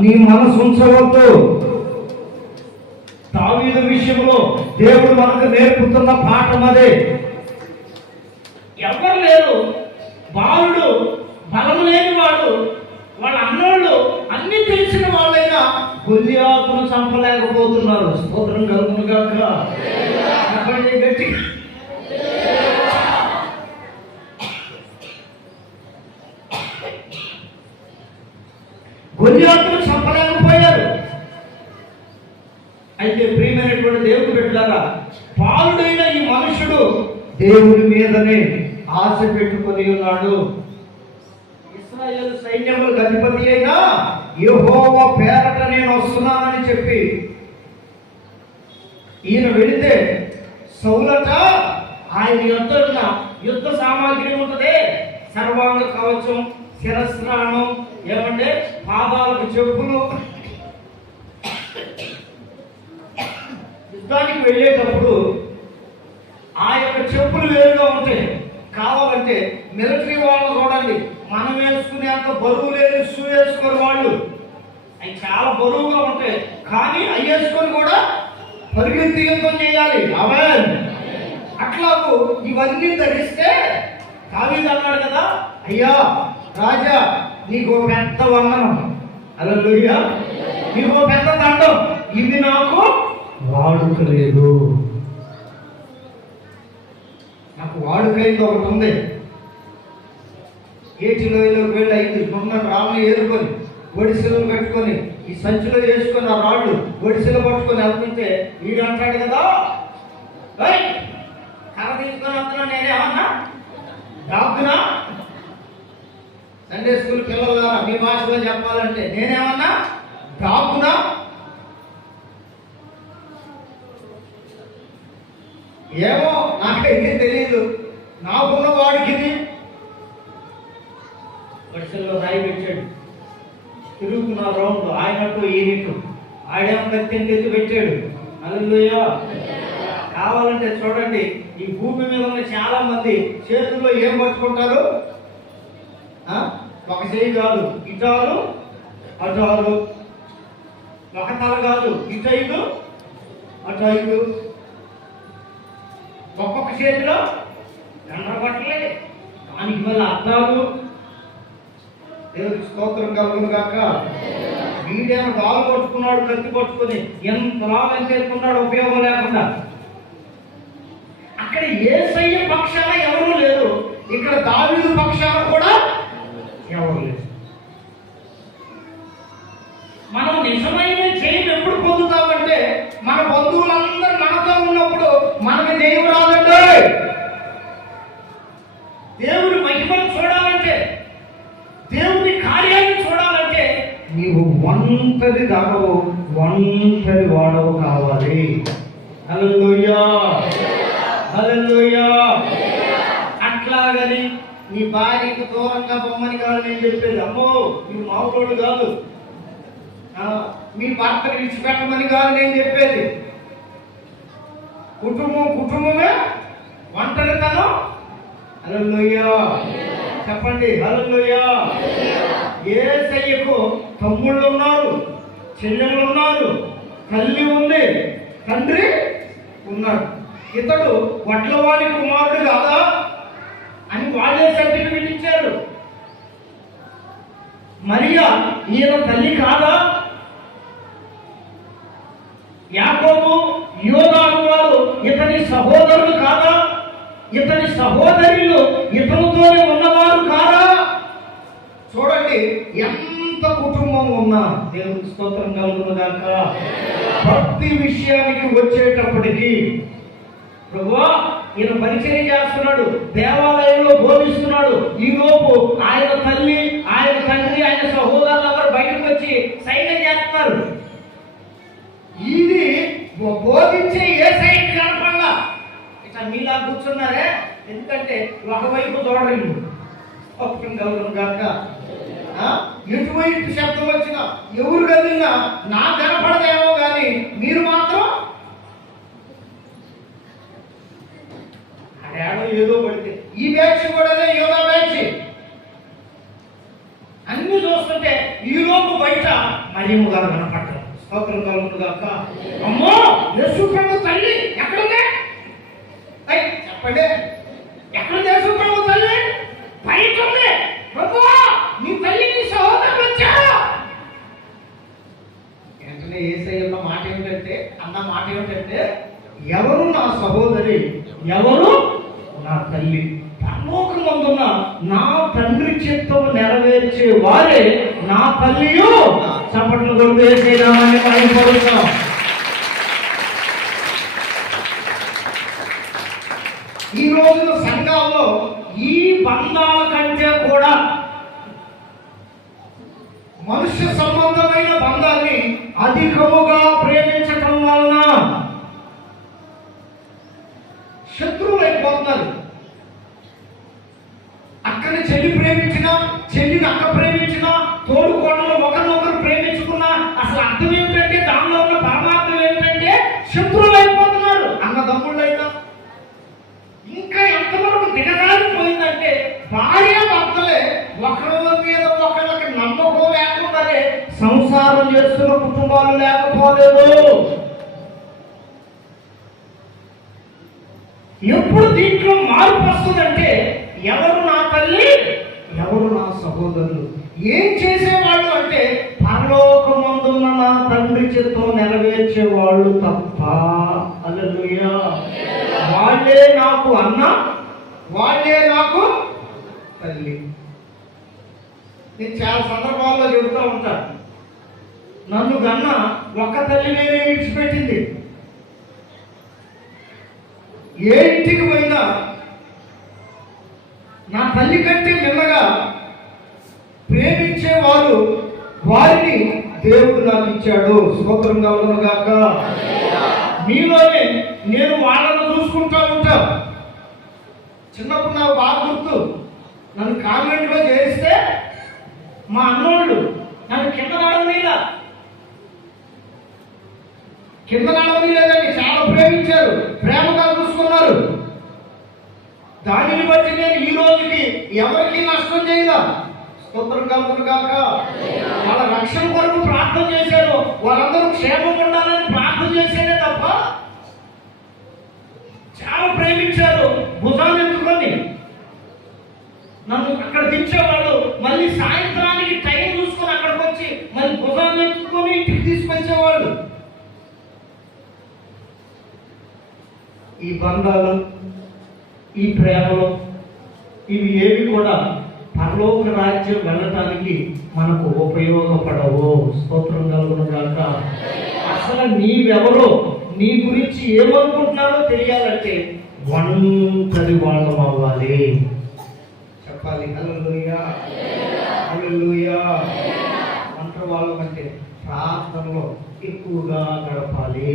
నీ మనసు ఉంచవద్దు. దావీదు విషయంలో దేవుడు మనకు నేర్పుతున్న పాఠం అదే. ఎవరు లేరు, బాలుడు, బలం లేని వాడు, వాళ్ళ అన్నోళ్ళు అన్ని తెలిసిన వాళ్ళైనా గొలియాతును చంపలేకపోతున్నారు. స్తోత్రం కలుగును గాక. గట్టిగా గొలియాతును చంపలేకపోయారు. అయితే ప్రియమైనటువంటి దేవుడు బిడ్డలారా, బాలుడైన ఈ మనుషుడు దేవుని మీదనే ఆశ పెట్టుకొని ఉన్నాడు. ఇశ్రాయేలు సైన్యములకు అధిపతి అయినా యెహోవా పేరట నేను వస్తున్నానని చెప్పి ఈయన వెళితే సౌలట ఆయన యొద్ద యుద్ధ సామాగ్రి ఉంటుంది. సర్వాంగ కవచం, శిరస్నానం, ఏమంటే పాదాలకు చెప్పులు. యుద్ధానికి వెళ్ళేటప్పుడు ఆ యొక్క చెప్పులు వేరుగా ఉంటాయి. కావాలంటే మిలిటరీ వాళ్ళు చూడండి, మనం వేసుకునేంత బరువు లేని షూ వేసుకునే వాళ్ళు, అవి చాలా బరువుగా ఉంటాయి. కానీ అవి వేసుకొని కూడా పరిగెత్తి యుద్ధం చేయాలి. ఆమేన్. అట్లాగూ ఇవన్నీ ధరిస్తే దావీదు అన్నాడు కదా, అయ్యా రాజా నీకు పెద్ద వందనం, హల్లెలూయా, నీకు పెద్ద దండం, ఇది నాకు వాడుకలేదు. నాకు వాడుకైంది ఒకటి ఉంది. ఏటిలో వీళ్ళు అయింది మొన్న రాళ్ళని ఏరుకొని ఒడిసెలు పెట్టుకొని ఈ సంచిలో వేసుకొని ఆ రాళ్ళు ఒడిసెలు పట్టుకొని వెళ్తుంటే వీడు అంటాడు కదా, కర్ర తీసుకొని వస్తున్నా, నేనేమన్నా డాక్టరా? సండే స్కూల్ పిల్లల మీ భాషలో చెప్పాలంటే నేనేమన్నా డాక్టరా? ఏమో నాకైతే తెలియదు. నాకున్న వాడికి వర్షంలో రాయి పెట్టాడు, తిరుగుతున్న రౌండ్ ఆయనట్టు ఈయనట్టు, ఆడేమో కత్తిని తెచ్చి పెట్టాడు. హల్లెలూయా. కావాలంటే చూడండి, ఈ భూమి మీద ఉన్న చాలా మంది చేతుల్లో ఏం పట్టుకుంటారు? ఒక చేయి కాదు, ఇటారు అటారు, ఒక తల కాదు, ఇటు 5 అటు 5, ఒక్కొక్క చేతిలో ఎండ్ర పట్టలే, దానికి మళ్ళీ అర్థాలు. దేవుడికి స్తోత్రం కలుగును గాక. వీడేమో రాళ్ళు పట్టుకున్నాడు, కత్తి పట్టుకుని ఎంత లాభం చేసుకున్నాడు ఉపయోగం లేకుండా. అక్కడ యేసయ్య పక్షాన ఎవరూ లేరు, ఇక్కడ దావీదు పక్షాన కూడా ఎవరు లేరు. నిజమైన జయం ఎప్పుడు పొందుతామంటే మన బంధువులందరూ మనతో ఉన్నప్పుడు మనకి జయం రాదండి. దేవుడి మహిమను చూడాలంటే, దేవుడి కార్యాన్ని చూడాలంటే నీవు ఒంటరి దానవు, ఒంటరి వాడవు కావాలి. హల్లెలూయా, హల్లెలూయా. అట్లాగని నీ భార్యకు దూరంగా బొమ్మని కాదు నేను చెప్పేది. అమ్మో నువ్వు మామూలు కాదు. మీ భర్తను విడిచిపెట్టమని కాదు నేను చెప్పేది. కుటుంబమే ఒంటరితనం. హల్లెలూయా చెప్పండి, హల్లెలూయా. యేసయ్యకు తమ్ముళ్ళు ఉన్నారు, చెల్లెళ్ళు ఉన్నారు, తల్లి ఉంది, తండ్రి ఉన్నాడు. ఇతడు వడ్లవాడి కుమారుడు కాదా అని వాళ్ళే సర్టిఫికెట్ ఇచ్చారు. మరియా ఈయన తల్లి కాదా? యాకోబు, యోదాను వారు ఇతని సహోదరులు కాదా? ఇతని సహోదరులు ఇతనితోనే ఉన్నవారు కాదా? చూడండి ఎంత కుటుంబం ఉన్నా దేవునికి స్తోత్రం కలుగును గాక. ప్రతి విషయానికి వచ్చేటప్పటికి ప్రభువా ఈయన పరిచయం చేస్తున్నాడు, దేవాలయంలో బోధిస్తున్నాడు. ఈ లోపు ఆయన తల్లి, ఆయన తండ్రి, ఆయన సహోదరులు అందరూ బయటకు వచ్చి సైన్యం చేస్తున్నారు. ఇది బోధించే ఏ సైడ్ కనపడలా. ఇట్లా మీలా కూర్చున్నారే, ఎందుకంటే ఒకవైపు దూడలు కలుగును గాక. ఎటువంటి శబ్దం వచ్చినా ఎవరు కదిలినా నాకు కనపడదేమో కానీ మీరు మాత్రం అడేడో ఏదో పడితే ఈ బ్యాచ్ కూడా యోగా బ్యాచ్ అన్ని చూస్తుంటే ఈ లోపు బయట మరియమ్మ గారు కనపడ్డారు. స్తోత్రం కలుగును గాక. అమ్మో యేసు ప్రభు తల్లి ఎక్కడుంది? చెప్పండి, ఎక్కడ యేసు ప్రభు తల్లి? బయట ఉంది. ప్రభువా నీ తల్లి, నీ సహోదరులు వచ్చారు. వెంటనే యేసయ్య మాట ఏమిటంటే, అన్న మాట ఏమిటంటే, ఎవరు నా సహోదరి, ఎవరు నా తల్లి? పరలోకమందున్న నా తండ్రి చిత్తం నెరవేర్చే వారే నా తల్లియు. చప్పట్లు కొడుతూ యేసయ్యని మహిమపరుస్తాం. ఈ రోజున సంఘాల్లో ఈ బంధాల కంటే కూడా మనుష్య సంబంధమైన బంధాన్ని అధికముగా ప్రేమించటం వలన శత్రువులు అయిపోతున్నారు. అక్కని చెల్లి ప్రేమించినా, చెల్లిని అక్క ప్రేమించినా, తోడు కోడలు ఒకరినొకరు ప్రేమించుకున్నా అసలు అర్థం ఏమిటంటే, దానిలో ఉన్న పరమార్థం ఏమిటంటే శత్రువులు అయిపోతున్నారు. అన్నదమ్ముళ్ళైనా ఇంకా ఎంతవరకు దిగజారిపోయిందంటే భార్య భర్తలే ఒకళ్ళ మీద ఒకళ్ళకి నమ్మకం లేకుండానే సంసారం చేస్తున్న కుటుంబాలు లేకపోలేదు. ఎప్పుడు దీంట్లో మార్పు వస్తుందంటే, ఎవరు నా తల్లి, ఎవరు నా సహోదరులు, ఏం చేసేవాళ్ళు అంటే పరలోకమందున్న నా తండ్రి చిత్తం నెరవేర్చేవాళ్ళు తప్ప. హల్లెలూయా. వాళ్ళే నాకు అన్న, వాళ్ళే నాకు తల్లి. నేను చాలా సందర్భాల్లో చెబుతూ ఉంటాను, నన్ను కన్న ఒక్క తల్లి నేనే విడిచిపెట్టింది. ఏ ఇంటికి పోయినా నా తల్లి కంటే మిన్నగా ప్రేమించేవారు వారిని దేవుడు నాకు ఇచ్చాడు. స్తోత్రం కలుగును గాక. మీలోనే నేను వాళ్ళను చూసుకుంటా ఉంటా. చిన్నప్పుడు నాకు బాగా గుర్తు, నన్ను కాన్వెంట్లో చేస్తే మా అన్నోళ్ళు నన్ను కింద నడవనీలేదండి, చాలా ప్రేమించారు, ప్రేమగా చూసుకున్నారు. దానిని బట్టి నేను ఈ రోజుకి ఎవరికి నష్టం చేయగా. స్తోత్రం కలుగును గాక. వాళ్ళ రక్షణ కొరకు ప్రార్థన చేశారు, వాళ్ళందరూ క్షేమం ఉండాలని ప్రార్థన చేసేదే తప్ప చాలా ప్రేమించారు. భుజాన్ని ఎత్తుకొని నన్ను అక్కడ దించేవాళ్ళు, మళ్ళీ సాయంత్రానికి టైం చూసుకొని అక్కడికి వచ్చి మళ్ళీ భుజాన్ని ఎత్తుకొని ఇంటికి తీసుకొచ్చేవాళ్ళు. ఈ బంధాలు, ఈ ప్రేమలు, ఇవి ఏవి కూడా పరలోక రాజ్యం వెళ్ళటానికి మనకు ఉపయోగపడవు. స్తోత్రం కలుగును గాక. అసలు నీవెవరో, నీ గురించి ఏమనుకుంటున్నారో తెలియాలంటే ఒంటరి వాళ్ళం అవ్వాలి. చెప్పాలి హల్లెలూయా, హల్లెలూయా. ఒంటరి వాళ్ళం అంటే ప్రార్థనలో ఎక్కువగా గడపాలి.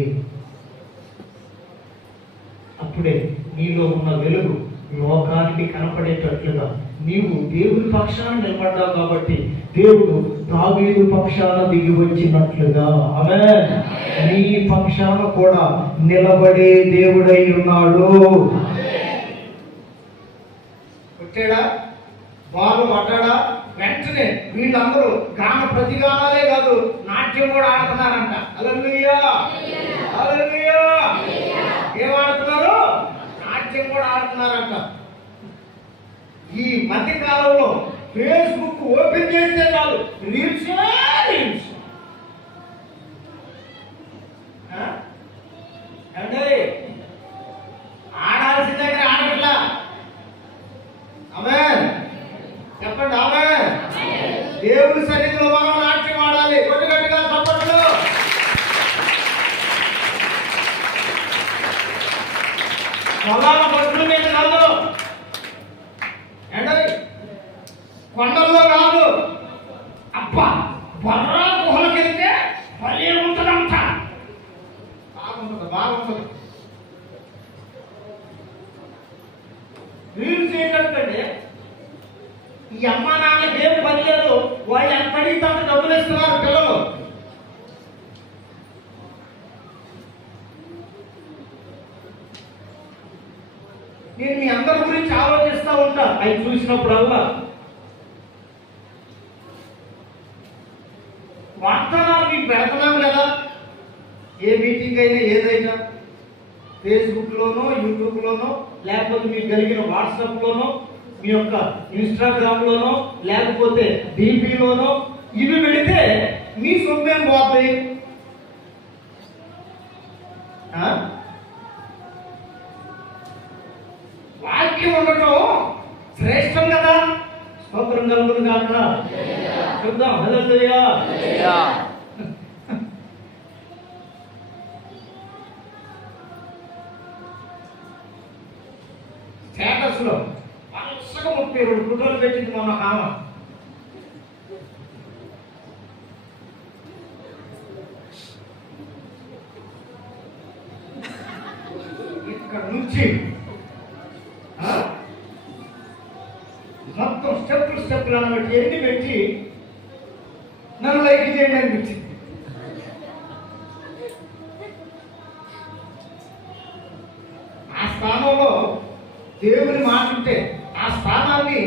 అప్పుడే నీలో ఉన్న వెలుగు లోకానికి కనపడేటట్లుగా నీవు దేవుని పక్షాన నిలబడ్డావు కాబట్టి దేవుడు దావీదు పక్షాన దిగి వచ్చినట్లుగా ఆమేన్ నీ పక్షాన కూడా నిలబడే దేవుడై ఉన్నాడు. వచ్చాడా, బాలు పడ్డాడా, వెంటనే వీళ్ళందరూ గాన ప్రతిగానాలే కాదు నాట్యం కూడా ఆడుతున్నారంట. హల్లెలూయా, హల్లెలూయా. ఏం ఆడుతున్నారు? నాట్యం కూడా ఆడుతున్నారంట. ఈ మధ్య కాలంలో ఫేస్బుక్ ఓపెన్ చేస్తే చాలు రీల్స్ రీల్స్. అంటే ఆడాల్సిన దగ్గర ఆడట్లా. ఆమేన్ చెప్పండి, ఆమేన్. దేవుని సన్నిధిలో మనం నాట్యం ఆడాలి. కొద్ది గట్టిగా చప్పట్లు. పొలాల పట్టుల మీద కాదు, కొండల్లో కాదు, అబ్బా బర్రా గుహలకి వెళ్తే భలే ఉంటుందంట. బాగుంటుంది, బాగుంటుంది. రీల్స్ ఏంటంటే ఈ అమ్మ నాన్నకి ఏం పని లేదు, వాళ్ళు ఎంత అడిగితే అంత డబ్బులు ఇస్తున్నారు పిల్లలు. నేను మీ అందరి గురించి ఆలోచిస్తూ ఉంటా అవి చూసినప్పుడల్లా. వాగ్దానాలు మీకు పెడుతున్నాం కదా, ఏ మీటింగ్ అయినా ఏదైనా ఫేస్బుక్లోనో యూట్యూబ్లోనో లేకపోతే మీకు కలిగిన వాట్సాప్లోనో మీ యొక్క ఇన్స్టాగ్రామ్లోనో లేకపోతే డీపీలోనో ఇవి పెడితే మీ సొమ్మేం పోతాయి? వాక్యం ఉండటం శ్రేష్టం కదా. స్తోత్రం కలుగును గాక. చూద్దాం హల్లెలూయా. స్టేటస్ లో 32 ఫోటోలు పెట్టింది మొన్న ఆమ. ఇక్కడ నుంచి మొత్తం స్టెప్పులు అన్నమాట ఎన్ని పెట్టి నన్ను లైక్ చేయండి అనిపించింది. ఆ స్థానంలో దేవుని మాట ఉంటే, ఆ స్థానాన్ని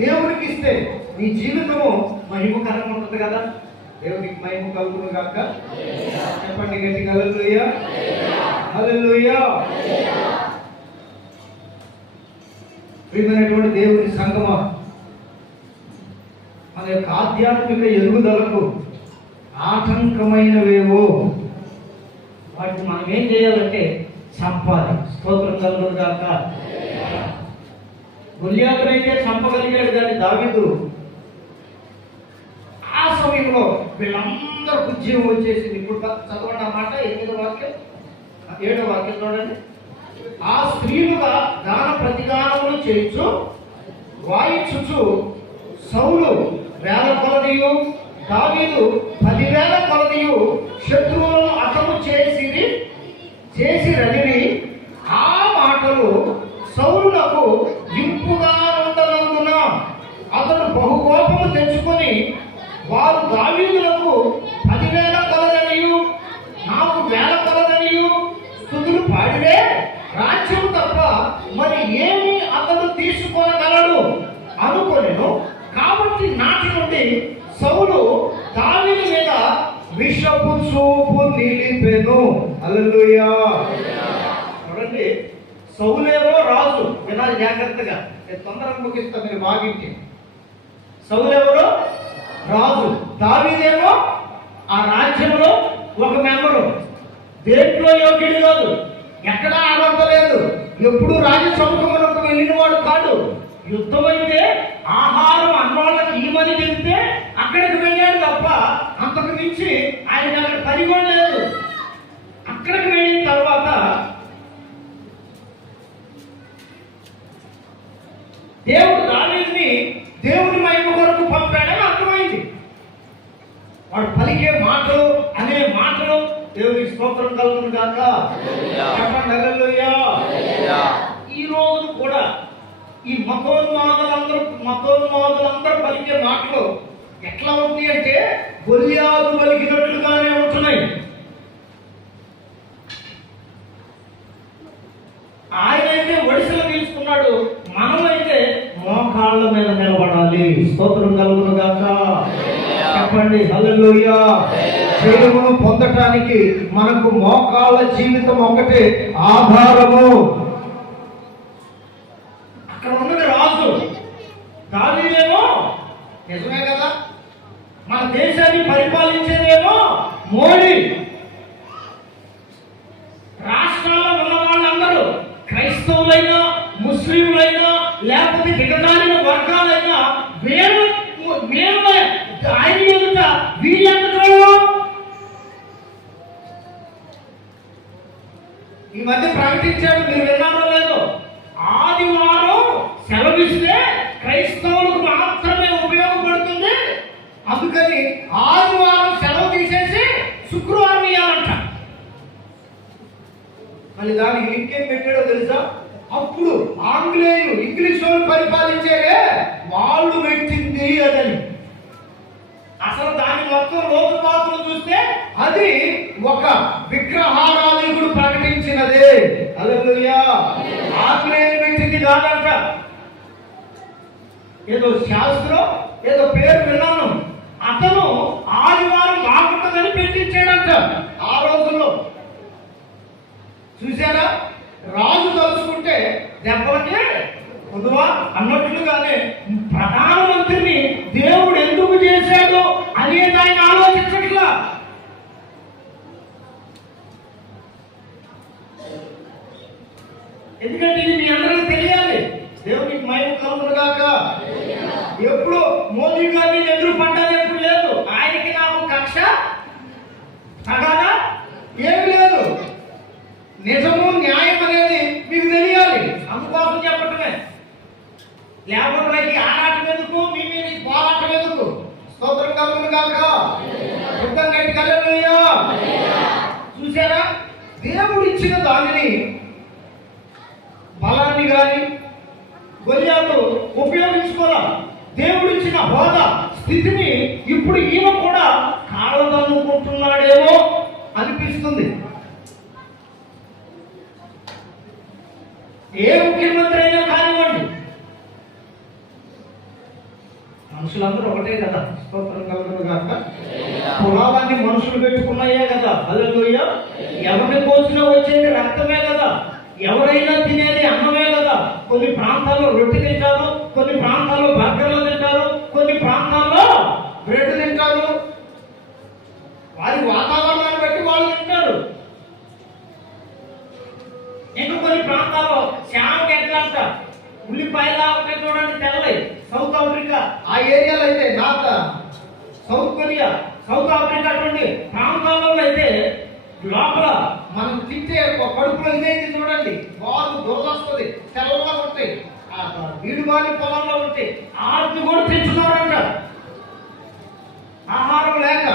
దేవునికి ఇస్తే నీ జీవితము మహిమకరంగా ఉంటుంది కదా. దేవునికి మహిమ కలుగును గాక. చెప్పండి గట్టిగా హల్లెలూయా, హల్లెలూయా. ప్రియమైనటువంటి దేవుని సంగమా, మన యొక్క ఆధ్యాత్మిక ఎదుగుదలకు ఆటంకమైనవేవో వాటిని మనం ఏం చేయాలంటే చంపాలి. స్తోత్రం కలుగును గాక. గొల్యాతునైతే చంపగలిగాడు కానీ దావీదు ఆ సమయంలో వీళ్ళందరూ ఉద్యమం వచ్చేసింది. ఇప్పుడు చదవండి అన్నమాట 8వ వాక్యం 7వ వాక్యం చూడండి. ఆ స్త్రీలుగా దాన ప్రతిగానములు చేయించు వాయించుచు సౌలు 1000 కొలదియు దావీదు 10,000 కొలదియు శత్రువులను అతను చేసి రగిలి ఆ మాటలు సౌలునకు ఇంపుగా ఉండనందున అతను బహుకోపము తెచ్చుకొని వారు దావీదులకు 10,000 కొలదనియు నాకు 1000 కొలదనియు స్తుతులు పాడితే రాజ్యం తప్ప మరి ఏమి అతను తీసుకోగలడు అనుకొనెను. కాబట్టి నాటి నుండి సౌలు దావీదు మీద విషపు చూపు నిలిపెను. హల్లెలూయా. చూడండి, సౌలేమో రాజు. వినాలి జాగ్రత్తగా, నేను తొందరగా ముగిస్తా, మీరు బాగించి. సౌలెవరో రాజు, దావీదేమో ఆ రాజ్యంలో ఒక మెంబరు. దేంట్లో యోగ్యుడు కాదు, ఎక్కడా ఆడలేదు, ఎప్పుడు రాజు సముఖమునకు వెళ్ళిన వాడు కాదు. యుద్ధమైతే ఆహారం తప్ప అంతకు మించి ఆయన అక్కడ పని కూడా లేదు. అక్కడికి వెళ్ళిన తర్వాత దేవుడు దావీదుని దేవుడి మహిమ కొరకు పంపాడని అర్థమైంది. వాడు పలికే మాటలు అనే మాటలు దేవుడికి స్తోత్రం కలుగును గాక. చెప్పండి హల్లెలూయా. ఈ రోజు కూడా ఈ మతోన్మాదులందరూ పలికే మాటలు ఎట్లా ఉంది అంటే గొల్యాదు పలికినట్లుగానే ఉంటున్నాయి. ఆయనైతే ఒడిసెలు తీసుకున్నాడు, మనమైతే మోకాళ్ళ మీద నిలబడాలి. స్తోత్రం కలుగును గాక. చెప్పండి హల్లెలూయా. జయమును పొందటానికి మనకు మోకాళ్ళ జీవితం ఒకటే ఆధారము. అక్కడ ఉన్నది రాజు దావీదేమో, నిజమే కదా. మన దేశాన్ని పరిపాలించేదేమో మోడీ. రాష్ట్రాల్లో ఉన్న వాళ్ళందరూ క్రైస్తవులైనా ముస్లింలైనా లేకపోతే దిగజారిన వర్గాలైనా మేము ఆయన ఎదుట వీళ్ళెంతలో ఈ మధ్య ప్రకటించాడు, మీరు విన్నారో లేదో, ఆదివారం సెలవిస్తే క్రైస్తవులకు మాత్రమే ఉపయోగపడుతుంది, అందుకని ఆదివారం సెలవు తీసేసి శుక్రవారం ఇవ్వాలంట. మళ్ళీ దానికి లింకేం పెట్టాడో తెలుసా? అప్పుడు ఆంగ్లేయులు ఇంగ్లీష్ వాళ్ళు పరిపాలించారే వాళ్ళు పెట్టింది అదని. అసలు దాని మొత్తం లోతుపాతులు చూస్తే అది ఒక విగ్రహారాధికుడు ప్రకటించినదే. హల్లెలూయా. ఆంగ్లేయులు పెట్టింది కాదంట. ఏదో శాస్త్రం ఏదో పేరు విన్నాను, అతను ఆదివారం బాగుంటుందని పెట్టించాడంట ఆ రోజుల్లో. చూసారా, రాజు తలుచుకుంటే దెబ్బలకే పొదువా అన్నట్లుగానే ప్రధానమంత్రిని దేవుడు ఎందుకు చేశాడు అనేది ఆయన ఆలోచించట్లా. ఎందుకంటే ఇది మీ అందరికీ తెలియాలి. దేవునికి మహిమ కలుగును గాక. ఎప్పుడు మోదీ గారిని ఎదురు పడ్డాది ఎప్పుడు లేదు. ఆయనకి నాకు కక్ష తగాదా ఏమి లేదు. నిజము న్యాయం అనేది మీకు తెలియాలి, అందుకోసం చెప్పటమే. లేకపోతే ఆరాటం ఎందుకు, మీ మీద పోరాటం ఎందుకు? స్తోత్రం కలుగును గాక. యుద్ధం గట్టి హల్లెలూయా. చూసారా, దేవుడు ఇచ్చిన దానిని బలాన్ని గాని గొల్యాతు ఉపయోగించుకోరా. దేవుడిచ్చిన హోదా స్థితిని ఇప్పుడు ఈయన కూడా కాళ్ళదనుకుంటున్నాడేమో అనిపిస్తుంది. ఏ ముఖ్యమంత్రి అయినా కానివ్వండి, మనుషులందరూ ఒకటే కదా. స్తోత్రం కలుగును గాక. పునాదాన్ని మనుషులు పెట్టుకున్నాయే కదా. హల్లెలూయా. ఎవరిని కోసినా వచ్చేది రక్తమే కదా. ఎవరైనా తినేది అన్నమే కదా. కొన్ని ప్రాంతాల్లో రొట్టె తింటారు, కొన్ని ప్రాంతాల్లో బర్గర్లు తింటారు, కొన్ని ప్రాంతాల్లో బ్రెడ్ తింటారు. వారి వాతావరణాన్ని బట్టి వాళ్ళు తింటారు. ఇంకా కొన్ని ప్రాంతాల్లో శ్యామ ఎట్లంట ఉల్లిపాయలా ఉంటాయి చూడండి, తెల్లవి. సౌత్ ఆఫ్రికా ఆ ఏరియాలో అయితే, north south Korea, south Africa అటువంటి ప్రాంతాల్లో అయితే లోపల మనం తింటే కడుపులో ఇదేంటి చూడండి, బాగు దొరకొస్తుంది, తెల్లగా ఉంటాయి, వీడుబాలి పొలంలో ఉంటాయి. ఆటిని కూడా తెచ్చుకోవాలంట ఆహారం లేక.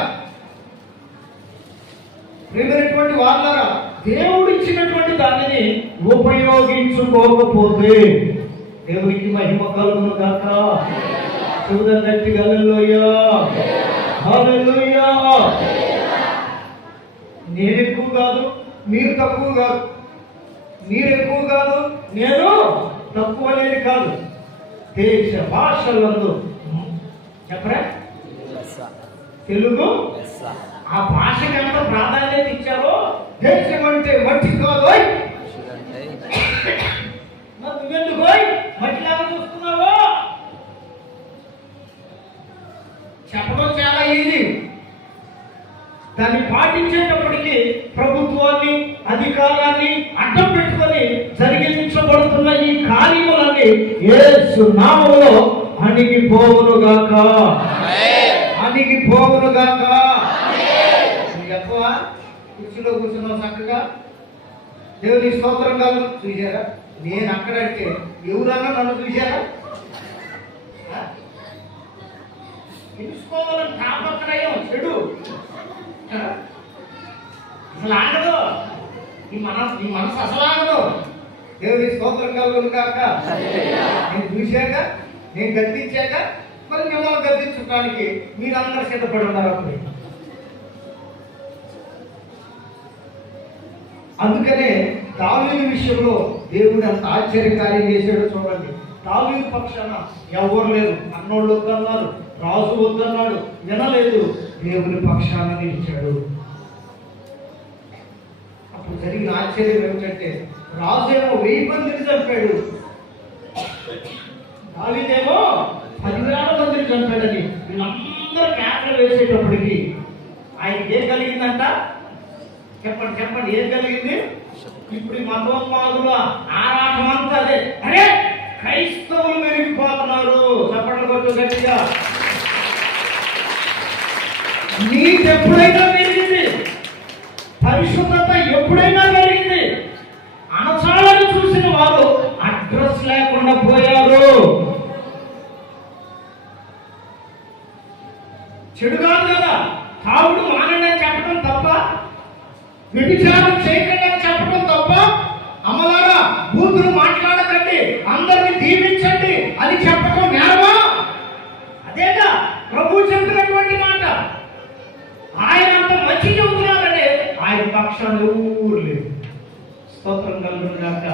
ప్రియమైనటువంటి వాళ్ళరా, దేవుడు ఇచ్చినటువంటి దానిని ఉపయోగించుకోకపోతే దేవునికి మహిమ కలుగును గాక. చూడండి గట్టి హల్లెలూయా. హల్లెలూయా. నేను ఎక్కువ కాదు, మీరు తక్కువ కాదు. మీరు ఎక్కువ కాదు, నేను తక్కువ అనేది కాదు. దేశ భాషలందు చెప్పరా, తెలుగు ఆ భాషకి ఎంత ప్రాధాన్యత ఇచ్చారో. దేశం అంటే మట్టి కాదు, నువ్వెందుకు మట్టిలాగా చూస్తున్నావో చెప్పడం చాలా ఈజీ. దాన్ని పాటించేటప్పటికీ ప్రభుత్వాన్ని అధికారాన్ని అడ్డం పెట్టుకొని జరిగించబడుతున్న ఈ కార్యములన్నీ యేసు నామములో అణిగిపోవును గాక. అణిగి పోవునుగాక. నువ్వు ఎక్కువ కుర్చీలో కూర్చున్నావు చక్కగా, దేవుని స్తోత్రం కాదు. చూసారా, నేను అక్కడంటే ఎవరన్నా నన్ను చూశారా? తెలుసుకోవాలని తాపత్రయం చెడు అసలు ఆగదు. ఈ మనసు అసలు ఆగదు. దేవుని స్తోత్రం కలుగును కాక. నేను చూశాక, నేను గద్దించాక మరి మిమ్మల్ని గద్దించడానికి మీరందరూ సిద్ధపడి ఉన్నారు. అప్పుడు అందుకనే దావీదు విషయంలో దేవుడు అంత ఆశ్చర్యకార్యం చేశాడు. చూడండి, దావీదు పక్షాన ఎవరు లేరు. అన్నోళ్ళు వద్దన్నారు, రాజు వద్దన్నాడు, వినలేదు. దేవుని పక్షాన నిలిచాడు. అప్పుడు జరిగిన ఆశ్చర్యం ఏమిటంటే, రాజు ఏమో 1000 మందిని చంపాడు, దావీదేమో 10,000 మందిని చంపాడని వీళ్ళందరూ కేకలు వేసేటప్పటికి ఆయనకి ఏం కలిగిందంట? చెప్పండి ఏం కలిగింది? ఇప్పుడు ఈ మతోన్మాదుల ఆరాటం అంతా అదే. అరే, క్రైస్తవులు మెరిగిపోతున్నారు. చప్పట్లు కొట్టు గట్టిగా. నీకు ఎప్పుడైనా పెరిగింది, పరిశుద్ధత ఎప్పుడైనా పెరిగింది. అనసాలను చూసిన వారు అడ్రస్ లేకుండా పోయారు. చెడు కాదు కదా, తావుడు మానండి చెప్పడం తప్ప, వ్యభిచారం చేయకండి అని చెప్పడం తప్ప, అమ్మలారా బూతులు మాట్లాడకండి, అందరినీ దీవించండి అని చెప్పడం నేరమా? అదేగా ప్రభు చెప్పినటువంటి మాట. ఆయన అంత మంచి చెబుతున్నారంటే ఆయన పక్షాలు ఎవరు లేదు. స్తోత్రం కలుగునుగాక.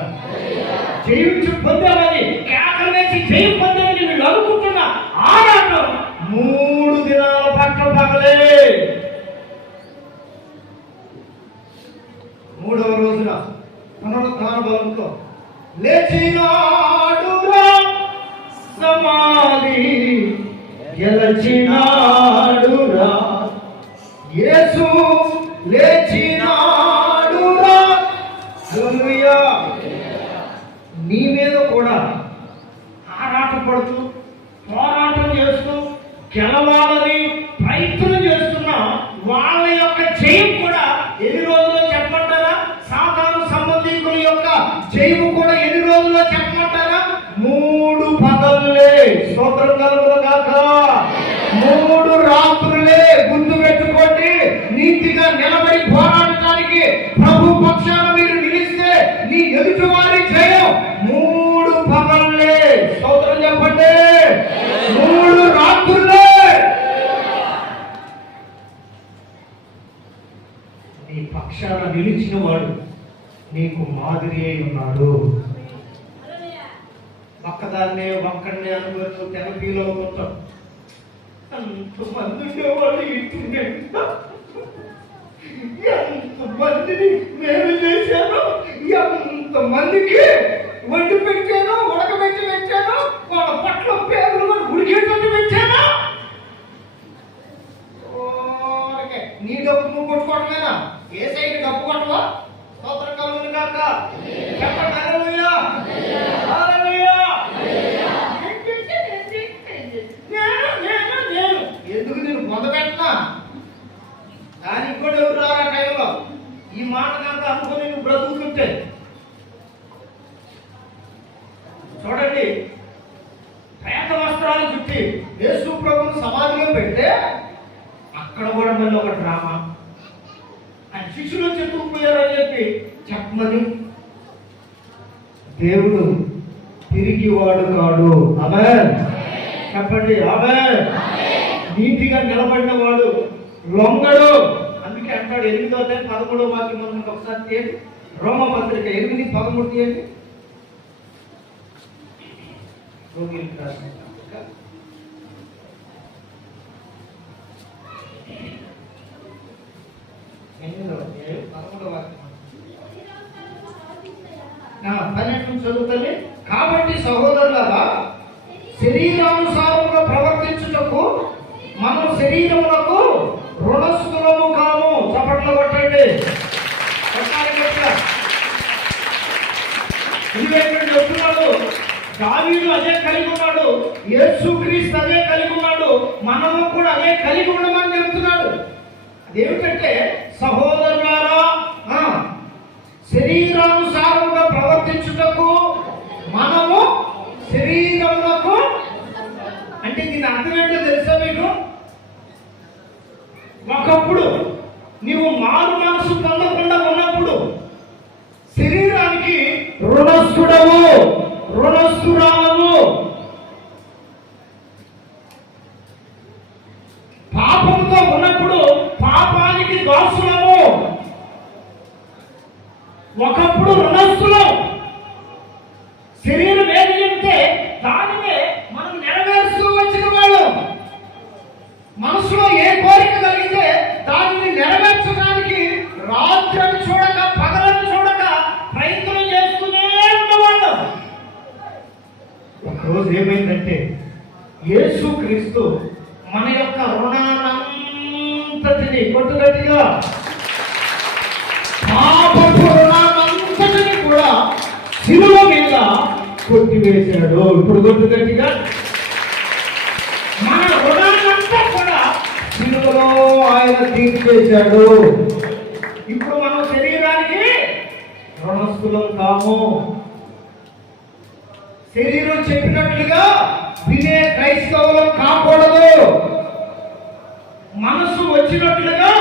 జయించు పొందామని కేకలు వేసి జయం పొందామని వీళ్ళు అనుకుంటున్న ఆరాటం 3 దినాల పట్ల పగలే. 3వ రోజున పునరుద్ధాన బలంతో లేచినాడురా, సమాధి గెలచినాడురా, యేసు లేచినాడురా. హల్లెలూయా. నీ మీద కూడా ఆరాటపడుతూ పోరాటం చేస్తూ గెలవాలని ప్రయత్నం చేస్తున్న వాళ్ళ యొక్క జయం కూడా ఎన్ని రోజుల్లో చెప్పమంటారా? సాతాను సంబంధికుల యొక్క జయము కూడా ఎన్ని రోజుల్లో చెప్పమంటారా? 3 పగళ్ళే. స్తోత్రం కలుగునుగాక. 3 రాత్రులే. గుర్తు పెట్టుకోండి, నీతిగా నిలబడి పోరాడటానికి ప్రభు పక్షాన మీరు నిలిస్తే నీ ఎదుటి వారి జయం 3 పగళ్ళే. స్తోత్రం చెప్పండి. 3 రాత్రులే. నీ పక్షాన నిలిచిన వాడు నీకు మాదిరి అయి ఉన్నాడు. పక్కదాన్నే ఒక్కడినే అనుభవిస్తూ తెగ ఫీల్ అవుతుంటాం. ఎంతమంది ఉండేవాళ్ళు ఇంటి ఎంతమందిని నేను చేశాను, ఎంతమందికి వండి పెట్టాను, ఉడకబెట్టి పెట్టాను, వాళ్ళ పట్ల పేదలు ఉడికేటట్టు పెట్టాను. నీ డబ్బు నువ్వు కొట్టుకోవటమేనా? ఏ సైడ్ డబ్బు కొట్టవా? స్తోత్రం కలుగునుగాక. చెప్పండి హల్లెలూయా. హల్లెలూయా. నేను ఎందుకు నేను పొందబెట్టనా? దానికి కూడా ఎవరు రారా టైంలో? ఈ మాట కనుక అనుకుని నువ్వు బ్రతుకుతుంటే చూడండి, పేద వస్త్రాలు చుట్టి యేసు ప్రభువును సమాధిలో పెడితే అక్కడ కూడా మళ్ళీ ఒక డ్రామా. ఆయన శిష్యులు చెప్పుకుపోయారని చెప్పమని. దేవుడు తిరిగి వాడు కాడు. ఆమేన్ చెప్పండి. ఆమేన్. నీతిగా నిలబడిన వాడు లొంగడు. అందుకే అంటాడు 8వ అధ్యాయం 13వ వాక్యం మనకు ఒకసారి తీయండి. రోమపత్రిక 8:13 తీయండి. రోగిలకు రాసిన పత్రిక 8వ అధ్యాయం 13వ వాక్యం. 12 చదువుతుంది. కాబట్టి సహోదరులారా, శరీరానుసారంగా ప్రవర్తించుటకు మనం శరీరములకు రుణస్థులము కాము. చప్పట్లు కొట్టండి. చెప్తున్నాడు, దావీదు అదే కలిగి ఉన్నాడు, యేసుక్రీస్తు అదే కలిగి ఉన్నాడు. మనము కూడా అదే కలిగి ఉండమని చెప్తున్నాడు. అదేమిటంటే సహోదరులారా, శరీరానుసారంగా ప్రవర్తించుటకు మనము శరీరములకు, అంటే దీని అర్థం ఏంటో తెలుసా మీకు? ఒకప్పుడు నీవు మారు మనసు పొందకుండా ఉన్నప్పుడు శరీరానికి రుణస్థుడవు, రుణస్థురాలవు. పాపంతో ఉన్నప్పుడు పాపానికి దాసులము. ఒకప్పుడు రుణస్థులం. శరీరం ఏది చెప్తే దానినే మనం నెరవేరుస్తూ వచ్చిన వాళ్ళం. మనసులో ఏ కోరిక కలిగితే దానిని నెరవేర్చడానికి రాత్రిని చూడక పగలను చూడక ప్రయత్నం చేస్తూనే ఉన్నవాళ్ళం. ఒకరోజు ఏమైందంటే యేసుక్రీస్తు మన యొక్క రుణానంతటిని, కొట్టుగట్టిగా పాపపు రుణానంతటిని కూడా శిలువ మీద కొట్టివేశాడు. ఇప్పుడు కొట్టుగట్టిగా మన రుణానంతా కూడా శిలువలో ఆయన తీర్చేశాడు. ఇప్పుడు మనం శరీరానికి రుణస్థులం కాము. శరీరం చెప్పినట్లుగా వినే క్రైస్తవులం కాకూడదు. మనసు వచ్చినట్లుగా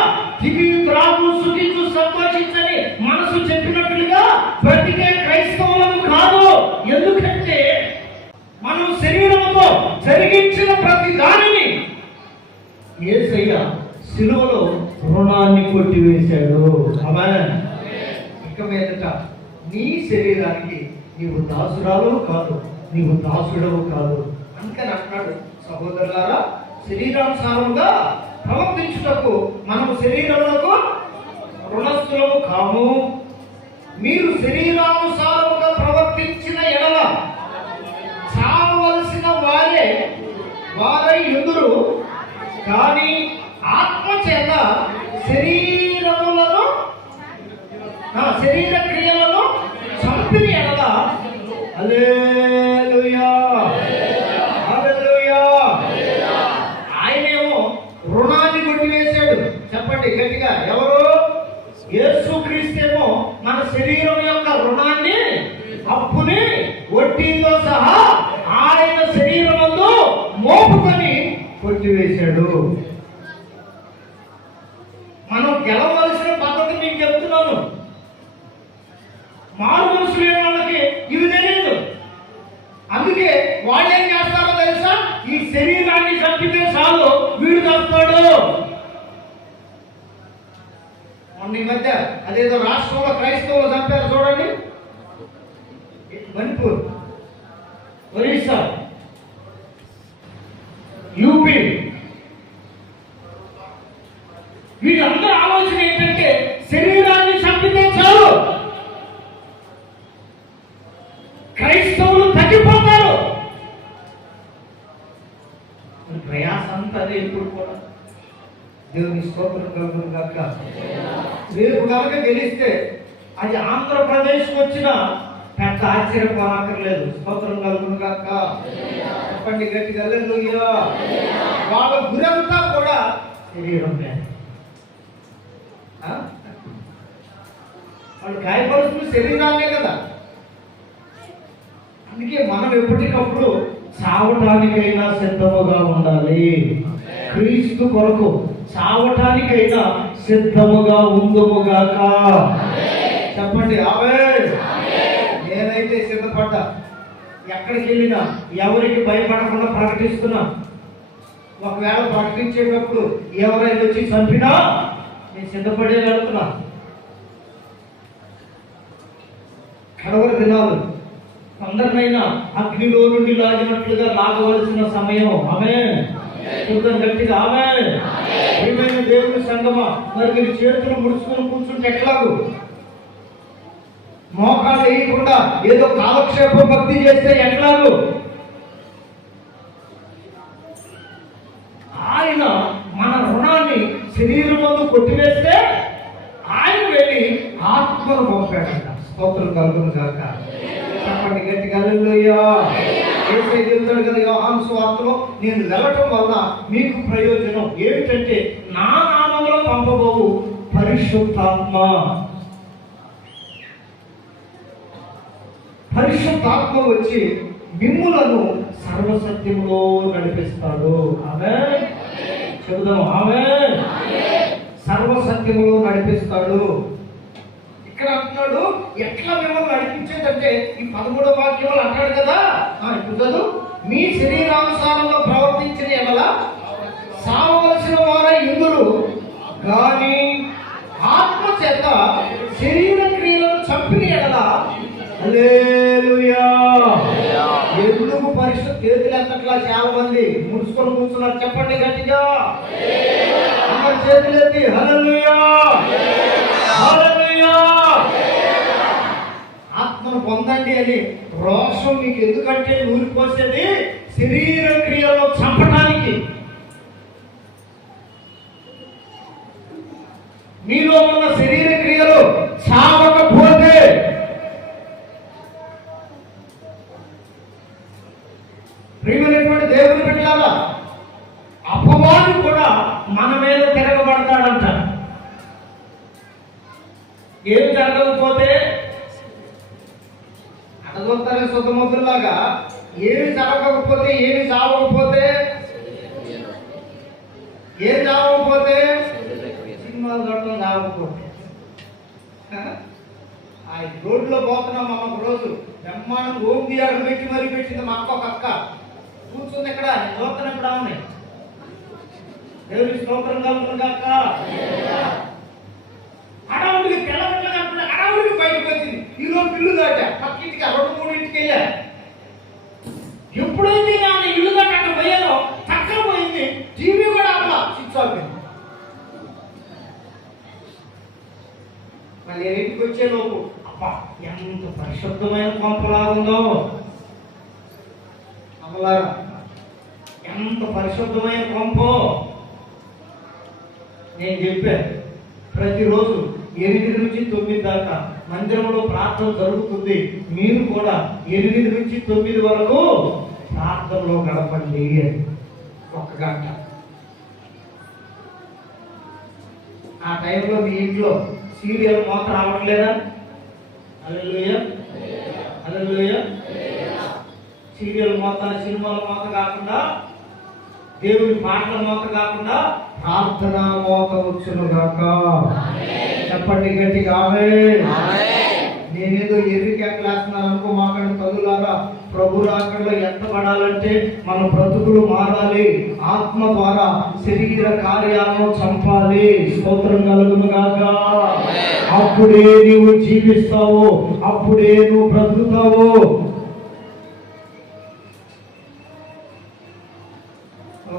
తిని త్రాగు సుఖించు సంతోషించని మనసు చెప్పినట్లుగా బ్రతికే క్రైస్తవులం కాదు. ఎందుకంటే మనం శరీరంతో జరిగించిన ప్రతి దానిని యేసయ్య శిలువలో రుణాన్ని కొట్టివేశాడు. ఆమేన్. ఇక మీదట నీ శరీరానికి నీవు దాసురాలు కాదు, నీవు దాసుడవు కాదు. అందుకని అంటున్నాడు, సహోదరులారా, శరీరానుసారంగా ప్రవర్తించుటకు మనము శరీరములకు రుణస్థులము కాము. మీరు శరీరానుసారంగా ప్రవర్తించిన ఎడల చావవలసిన వారై ఎందురు, కానీ ఆత్మ చేత శరీర క్రియలను చంపిన ఎడల హల్లెలూయా, హల్లెలూయా. ఆయనేమో రుణాన్ని కొట్టివేశాడు. చెప్పండి గట్టిగా, ఎవరు? యేసుక్రీస్తేమో మన శరీరం యొక్క రుణాన్ని, అప్పుని, వడ్డీతో సహా ఆయన శరీరమందు మోపుకొని కొట్టివేశాడు. మనం గెలవలసిన పద్ధతి మీకు చెప్తున్నాను. మారు మనసు లేని వాళ్ళకి ఇవి తెలియదు. అందుకే వాళ్ళు ఏం చేస్తారో తెలుసా? ఈ శరీరాన్ని చంపితే చాలు వీడు చంపుతాడు. మొన్న ఈ మధ్య అదేదో రాష్ట్రంలో క్రైస్తవులు చంపారు చూడండి. మణిపూర్, ఒరిస్సా, యూపీ. వీళ్ళందరూ ఆలోచన ఏంటంటే శరీరాన్ని చంపితే చాలు క్రైస్తవులు తగ్గిపోతారు. ప్రయాస అంతా అదే. ఇప్పుడు కూడా దేవుని స్తోత్రం కలుగును గాక. రేపు కనుక గెలిస్తే అది ఆంధ్రప్రదేశ్ వచ్చిన పెద్ద ఆశ్చర్యపోనక్కర్లేదు. స్తోత్రం కలుగును గాక. చెప్పండి గట్టిగా హల్లెలూయా. వాళ్ళ గురంతా కూడా శరీరం మీద. వాళ్ళు గాయపరుస్తున్న శరీరాన్నే కదా. అందుకే మనం ఎప్పటికప్పుడు చావటానికైనా సిద్ధముగా ఉండాలి. క్రీస్తు కొరకు చావటానికైనా సిద్ధముగా ఉందుముగాక. చెప్పండి ఆమేన్. నేనైతే సిద్ధపడ్డా. ఎక్కడికి వెళ్ళినా ఎవరికి భయపడకుండా ప్రకటిస్తున్నా. ఒకవేళ ప్రకటించేటప్పుడు ఎవరైనా వచ్చి చంపినా నేను సిద్ధపడే వెళ్తున్నా. కడవరి దినాలు అందరినైనా అగ్నిలో నుండి లాగినట్లుగా లాగవలసిన సమయం. ఆమేన్. చూద్దాం గట్టిగా ఆమేన్. ప్రియమైన దేవుని సంగమా, మరి మీరు చేతులు ముడుచుకుని కూర్చుంటే ఎట్లాగు? మోకాలు వేయకుండా ఏదో కాలక్షేపం భక్తి చేస్తే ఎట్లాగు? ఆయన మన రుణాన్ని శరీరంలో కొట్టివేస్తే ఆయన వెళ్ళి ఆత్మను పంపాడంట. స్తోత్రం కలుగును గాక. చెప్పండి గట్టిగా హల్లెలూయా. యేసయ్య చెబుతాడు కదా యోహాను సువార్తలో, నేను వెళ్ళటం వల్ల మీకు ప్రయోజనం ఏమిటంటే నా నామములో పంపబోవు పరిశుద్ధాత్మ వచ్చి మిమ్ములను సర్వసత్యములో నడిపిస్తాడు. ఆమేన్ చెబుదాం, ఆమేన్. సర్వసత్యములో నడిపిస్తాడు. ఇక్కడ అంటున్నాడు ఎట్లా మిమ్మల్ని నడిపించేదంటే ఈ 13వ వాక్యంలో అంటాడు కదా, ఇప్పుడు చదువు. మీ శరీరానుసారంలో ప్రవర్తించిన ఎడల సావవలసిన వారై ఇందులు గాని ఆత్మ చేత శరీర క్రియలను చంపిన ఎడల హల్లెలూయా. ఎందుకు పరిశుద్ధ చేతులు ఎంతట్లా చాలా మంది ముడుచుకొని కూర్చున్నారు? చెప్పండి గట్టిగా, అందరి చేతులు ఎత్తి హల్లెలూయా హల్లెలూయా. ఆత్మను పొందండి అని రోషం మీకు ఎందుకంటే ఊరిపోసేది శరీర క్రియలో చంపడానికి. మీలో ఉన్న శరీర క్రియలు చావకపోతే ప్రియమైనటువంటి దేవుని బిడ్డలారా, అపవాది కూడా మన మీద తిరగబడతాడంట. ఏం జరగకపోతే అడగొస్తారే శుద్ధముద్రలాగా, ఏమి జరగకపోతే, ఏమి చావకపోతే, ఏం చావకపోతే, సినిమాలు చూడటం చావకపోతే. ఆ రోడ్లో పోతున్నాం మనం ఒక రోజు, బ్రహ్మాండం ఓంగి అడుగు పెట్టి మరీ పెట్టింది మా అక్క. ఒక అక్క కూర్చుంది ఇక్కడ, చూస్తాను ఇక్కడ ఉన్నాయి. దేవుడి స్తోత్రం కలుగుతుంది అక్క. అడవుడికి తెల్లబెట్ల అడవుడికి బయటకు వచ్చింది. ఈరోజు ఇల్లు దాట పక్కింటికి 2-3 ఇంటికి వెళ్ళా. ఎప్పుడైతే ఆమె ఇల్లు దాట అక్కడ పోయాలో చక్కగా పోయింది. టీవీ కూడా అక్కడ స్విచ్ ఆఫ్ అయింది. మళ్ళీ ఇంటికి వచ్చే లోపు అబ్బా ఎంత పరిశుద్ధమైన కొంపలా ఉందో అమ్మలారా, ఎంత పరిశుద్ధమైన కొంపో. నేను చెప్పాను, ప్రతిరోజు 8 నుంచి 9 దాకా మందిరంలో ప్రార్థన జరుగుతుంది. మీరు కూడా 8 నుంచి 9 వరకు ప్రార్థనలో గడపండి. 1 గంట. ఆ టైంలో మీ ఇంట్లో సీరియల్ మోత రావట్లేదా? హల్లెలూయా హల్లెలూయా. సీరియల్ మోత, సినిమాల మోత కాకుండా, దేవుడి పాటల మోత కాకుండా ప్రార్థన మోత వచ్చును గాక. చెప్పండి గట్టిగా ఆమేన్. నేనేదో ఎర్రికెక్కలేస్తున్నాను అనుకో మాకండి తల్లులారా. ప్రభు రాకడలో ఎంత పడాలంటే మన బ్రతుకులు మారాలి. ఆత్మ ద్వారా శరీర కార్యాలను చంపాలి. స్తోత్రం కలుగును గాక. అప్పుడే నీవు జీవిస్తావు, అప్పుడే నువ్వు బ్రతుకుతావు.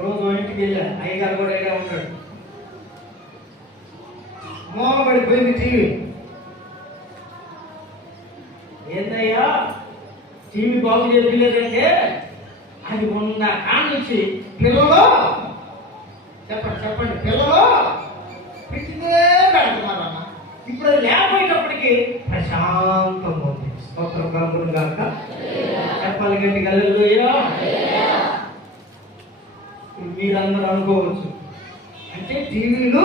రోజు ఇంటికి వెళ్ళా, అయ్యగారు కూడా ఇక్కడే ఉంటాడు. మోహపడిపోయింది టీవీ. ఏంటయ్యా టీవీ బాగు చేయలేదంటే అది ఉన్న కానించి పిల్లలు చెప్పండి పిల్లలు పిచ్చిదే పెడుతున్నారన్న. ఇప్పుడు అది లేకపోయేటప్పటికి ప్రశాంతంగా ఉంది. స్తోత్రం కలుగును గాక. చెప్పాలి గట్టిగా హల్లెలూయా. మీరందరూ అనుకోవచ్చు, అంటే టీవీలో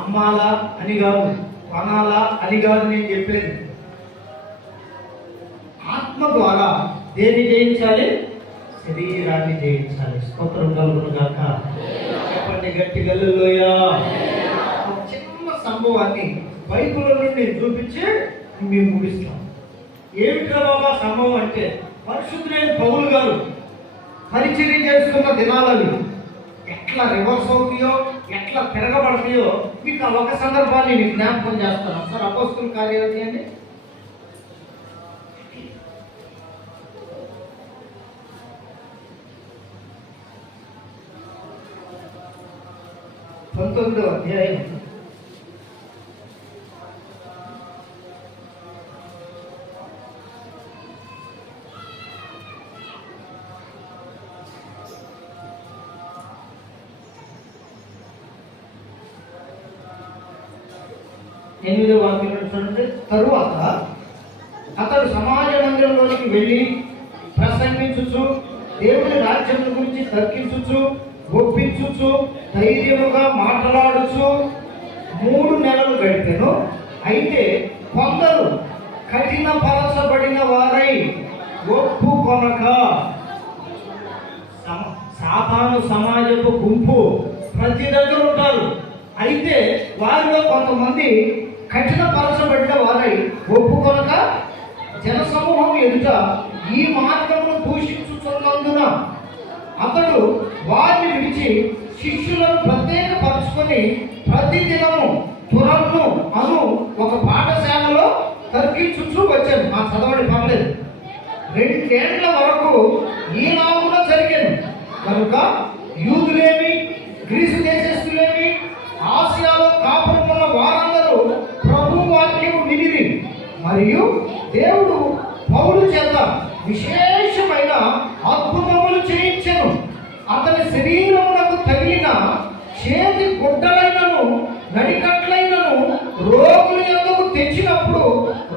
అమ్మాలా అని కాదు, కొనాలా అని కాదు నేను చెప్పేది. ఆత్మ ద్వారా దేన్ని జయించాలి? శరీరాన్ని జయించాలి. స్తోత్రం కలుగును గాక. చెప్పండి గట్టిగా హల్లెలూయా. ఒక చిన్న సంభవాన్ని బైబిల్ నుండి చూపించి మేము ముగిస్తాం. ఏమిటో బాబా సంభవం అంటే, పరిశుద్ధులైన పౌలు గారు పరిచర్య చేస్తున్న దినాలని ఎట్లా రివర్స్ అవుతాయో, ఎట్లా తిరగబడతాయో మీకు ఆ ఒక సందర్భాన్ని నేను జ్ఞాపకం చేస్తాను. సార్ అపోస్తుల కార్యాలు అండి 19వ అధ్యాయం 8వ వాక్యం చూడండి. తరువాత అతడు సమాజ మందిరంలోనికి వెళ్ళి ప్రసంగించుచు తర్కించుచు, ఒప్పించుచు, ధైర్యముగా మాట్లాడుచు 3 నెలలు గడిపెను. అయితే కొందరు కఠినపరచబడిన వారై ఒప్పుకొనక, సాతాను సమాజపు గుంపు ప్రతి దగ్గర ఉంటారు. అయితే వారిలో కొంతమంది కఠినపరచబడిన వారై ఒప్పుకొనక జనసమూహం ఎదుట ఈ మార్గమును దూషించుతున్నందున అతడు వారిని విడిచి శిష్యులను ప్రత్యేకపరుచుకొని ప్రతిదినము తురన్ను అను ఒక పాఠశాలలో తర్కించుచూ వచ్చాను. మా చదవడి పర్లేదు. 2 ఏళ్ల వరకు ఈ నామున జరిగాను. కనుక యూదులేమి, గ్రీసు దేశస్తులేమి, ఆసియాలో కాపురమున్న వారందరూ ప్రభు వాక్యము వినిరి. మరియు దేవుడు పౌలు చేత విశేషమైన అద్భుతములు చేయించెను. అతని శరీరమునకు తగిలిన చేతి గుడ్డలైనను నడికట్లైనను రోగుల యొద్దకు తెచ్చినప్పుడు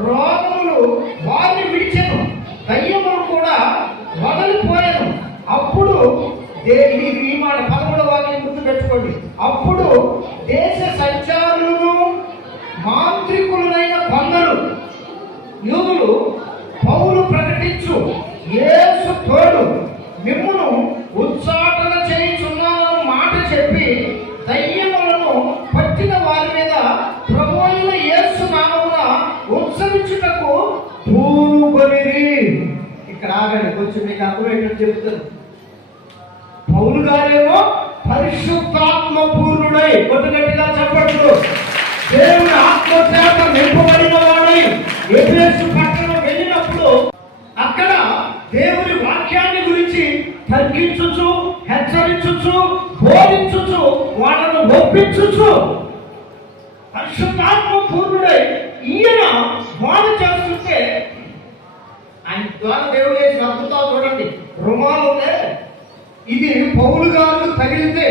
రోగములు వారిని విడిచెను, దయ్యములు కూడా వదలిపోయాను. అప్పుడు ఈ మాట 13వ వాక్యం గుర్తు పెట్టుకోండి. అప్పుడు దేశ సంచారులను మాంత్రికులైన కొందరు యూదులు పౌలు ప్రకటించు యేసు తోడు మిమ్మును ఉచ్చాటన చేయుచున్నానని మాట చెప్పి దయ్యములను పట్టిన వారి మీద ప్రభువైన యేసు నామమున ఉత్సవించుటకు పూనుకొనిరి. ఇక్కడ ఆగండి, కొంచెం మీకు అర్థమయ్యేటట్టు చెప్తాను. పౌలు గారేమో పరిశుద్ధాత్మ పూర్ణుడై, కొద్దిగట్టిగా చెప్పట్లు, దేవుని ఆత్మచేత నింపబడిన వాడై ఎఫెసు పట్టణం వెళ్ళినప్పుడు అక్కడ దేవుని వాక్యాన్ని గురించి తర్కించుచు, హెచ్చరించుచు, బోధించుచు, వాళ్ళను ఒప్పించుచు పరిశుద్ధాత్మ పూర్ణుడై ఈయన బోధ చేస్తుంటే ఆయన ద్వారా దేవుడు చేసిన అద్భుతాలు చూడండి. రుమాలు ఉంటే ఇది పౌలు గారు తగిలితే,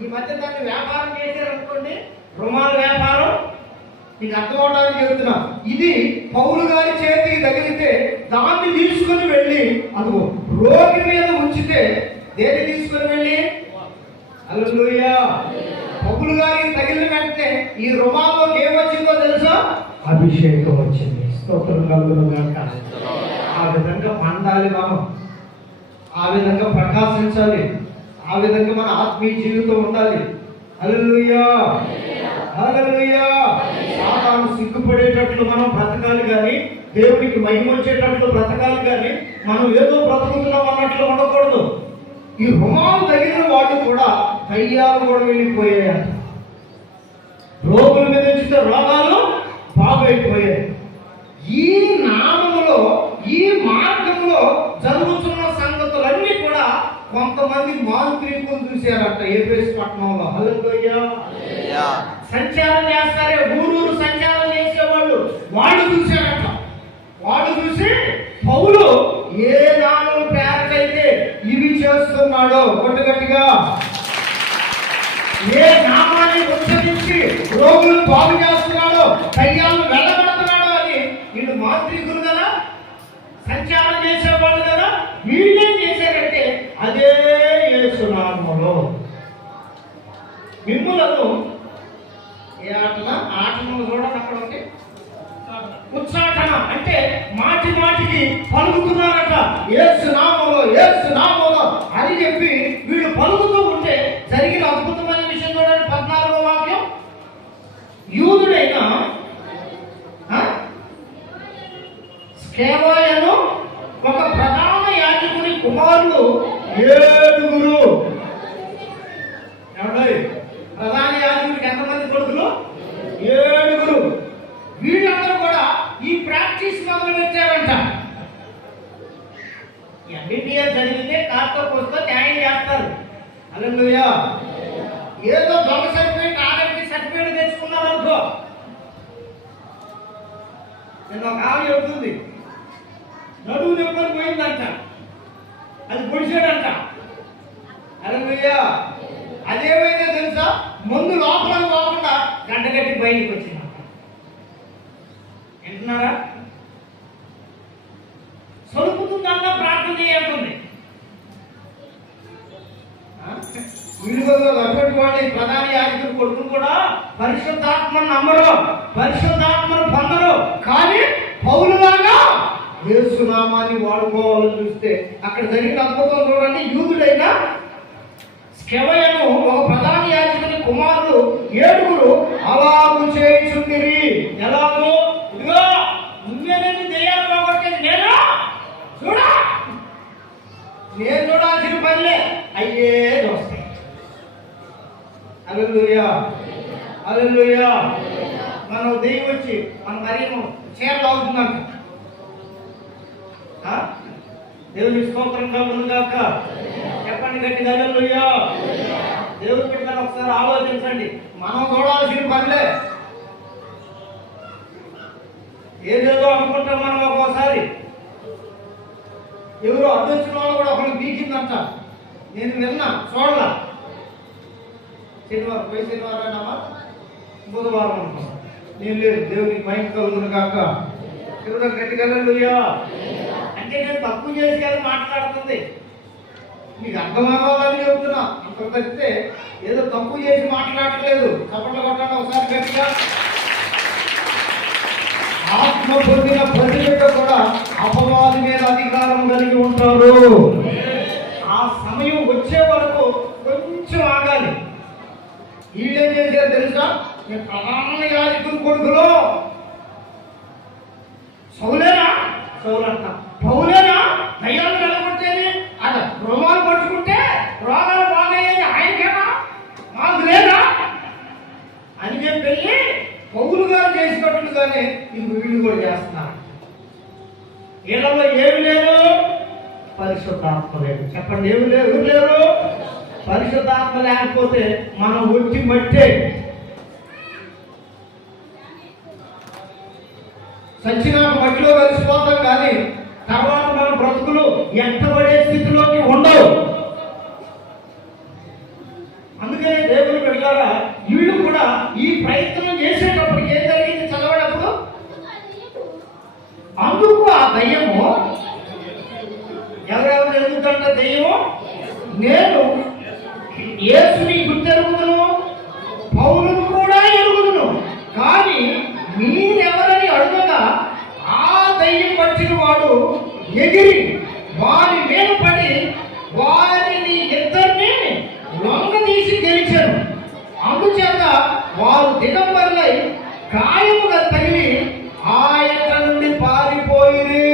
ఈ మధ్య దాన్ని వ్యాపారం చేశారనుకోండి, రుమాల వ్యాపారం, మీకు అర్థం అవడానికి చెబుతున్నా. ఇది పౌలు గారి చేతికి తగిలితే దాన్ని తీసుకుని వెళ్ళి అది రోగి మీద ఉంచితే దేన్ని తీసుకుని వెళ్ళి, హల్లెలూయా, పౌలు గారికి తగిలిన వెంటనే ఈ రుమాల్లో ఏమొచ్చిందో తెలుసా? అభిషేకం వచ్చింది. స్తోత్రం కలుగును గాక. ఆ విధంగా పండాలి మనం, ఆ విధంగా ప్రకాశించాలి, ఆ విధంగా మన ఆత్మీయ జీవితం ఉండాలి. హల్లెలూయా, హల్లెలూయా. సాతాను సిగ్గుపడేటట్లు మనం బ్రతకాలి కానీ, దేవునికి మహిమ వచ్చేటట్లు బ్రతకాలి కానీ, మనం ఏదో బ్రతుకుతున్నాం అన్నట్లు ఉండకూడదు. ఈ రుమాలు తగిలిన వాళ్ళు కూడా దయ్యాలు కూడా వెళ్ళిపోయాయి. రోగుల మీద వచ్చిన రోగాలు బాగైపోయాయి. ఈ నామములో, ఈ మార్గంలో జరుగుతున్న సంగతులన్నీ కూడా కొంతమంది మాంత్రికులు చూశారట ఎఫెసు పట్టణంలో. హల్లెలూయా. సంచారం చేస్తారే, ఊరూరు సంచారం చేసేవాళ్ళు, వాళ్ళు చూశారట. వాళ్ళు చూసి పౌలు ఏ నామం పేరకైతే ఇవి చేస్తున్నాడో, గట్టిగా ఏ నామాన్ని ఉచ్చరించి రోగులు బాగు చేస్తున్నాడో, దయ్యాలను వెళ్ళగొడుతున్నాడో అని వీళ్ళు మాంత్రికులు కదా, సంచారం చేసేవాళ్ళు కదా, వీళ్ళేం చేశారంటే అదే యేసు నామములో మిమ్ములను ఏ ఆటను చూడండి అక్కడ ఉంది, ఉచ్చాటన అంటే మాటి మాటికి పలుకుతున్నారట, యేసు నామములో, యేసు నామములో అని చెప్పి వీళ్ళు పలుకుతూ ఉంటే జరిగిన అద్భుతమైన విషయం చూడండి. 14వ వాక్యం. యూదుడైన స్కేవాయను ఒక ప్రధాన యాజకుని కుమారులు 7. ప్రధాన యాజకుడికి ఎంతమంది కొడుకులు? 7. వీళ్ళందరూ కూడా ఈ ప్రాక్టీస్ మొదలు పెట్టారంట. ఎంబీబీఎస్ చదివితే కాస్తో కోస్తో న్యాయం చేస్తారు. హల్లెలూయా. ఏదో దొంగ సర్టిఫికేట్, ఆర్ఎంపీ సర్టిఫికేట్ తెచ్చుకున్నారు అనుకో, నేను ఒక ఆమె చెబుతుంది, నడువు నొప్పని పోయిందంట, అది పొడిచాడంట. హల్లెలూయా. అదేమైందో తెలుసా? ముందు లోపలికి పోకుండా గంటగట్టి బయటికి వచ్చిందంట. వింటున్నారా? సొలుపుతుందన్నా ప్రార్థన చేయాల్సింది. వీళ్ళు అటువంటి వాళ్ళు ప్రధాన యాజకులు కొడుకులు కూడా పరిశుద్ధాత్మను నమ్మరు, పరిశుద్ధాత్మను పొందరు. కానీ పౌలులాగా యేసునామాన్ని వాడుకోవాలని చూస్తే అక్కడ జరిగిన అద్భుతం చూడండి. యూదుడైన స్కెవయను ఒక ప్రధాన యాజకుని కుమారులు 7 అలాగు చేయుచుండిరి. ఎలాగో ఇదిగో నువ్వేనేది దెయ్యాలు పోగొట్టేది నేనా, చూడా నేను చూడాల్సిన పనిలే అయ్యే చూస్తాయి. హల్లెలూయా, హల్లెలూయా. మనం దెయ్యం వచ్చి మన మరేమో చీరలు అవుతుందంట. దేవుని స్తోత్రంగా ఉందాక చెప్పండి గట్టిగా హల్లెలూయా. దేవుని బిడ్డలను ఒకసారి ఆలోచించండి. మనం చూడాల్సిన పనిలే. ఏదేదో అనుకుంటాం మనం. ఒక్కోసారి ఎవరో అడ్డొచ్చిన వాళ్ళు కూడా ఒకరికి బీకిందంట. నేను విన్నా, చూడలా. శనివారం పోయి శనివారం అయినామా, బుధవారం అనుకో, నేను లేదు. దేవునికి మహిమ కలుగును కాక. ఎవరో గట్టిగా హల్లెలూయా. అంటే నేను తప్పు చేసి కదా మాట్లాడుతుంది, మీకు అర్థమవ్వాలని చెబుతున్నా. అంత తప్పితే ఏదో తప్పు చేసి మాట్లాడలేదు. చప్పట్లు కొట్టండి ఒకసారి గట్టిగా. ఆత్మ పొందిన ప్రతి బిడ్డ కూడా అపవాది మీద అధికారం కలిగి ఉంటారు. ఆ సమయం వచ్చే వరకు కొంచెం ఆగాలి. వీళ్ళేం చేశారు తెలుసా? నేను ప్రధాన యాజకుని కొడుకులో సౌలేనా, సౌలంట పౌలేనా దయ్యాలు నిలబట్టేది, అది రోమాలు పట్టుకుంటే రోగాలు బాగయ్యేది ఆయనకేనా, మాకు లేదా అని చెప్పి పౌలు గారు చేసినట్లుగానే ఇప్పుడు వీళ్ళు కూడా చేస్తున్నారు. వీళ్ళలో ఏమి లేదు, పరిశుద్ధాత్మ లేదు. చెప్పండి, ఏమి లేదు, ఎవరు లేరు? పరిశుద్ధాత్మ లేకపోతే మనం ఒట్టి మట్టే. సచ్చినాక మట్టిలో కలిసిపోతాం, కానీ తర్వాత మన బ్రతుకులు ఎంటబడే స్థితిలోకి ఉండవు. అందుకనే దేవుని బిడ్డలారా, వీళ్ళు కూడా ఈ ప్రయత్నం చేసేటప్పటికి ఏం జరిగింది చదవడప్పుడు? అందుకు ఆ దయ్యము, ఎవరెవరు ఎరుగుతుంట దయ్యము, నేను యేసుని గుర్తెరుగుదును, పౌలును కూడా ఎరుగుదును, కానీ మీరెవరని అడుగగా ఆ దయ్యం పట్టిన వాడు ఎగిరి వారి మీద పడి వారిని ఇద్దరిని లొంగదీసి గెలిచారు. అందుచేత వారు దిగంబరులై గాయముగా తగిలి ఆయన నుండి పారిపోయిరి.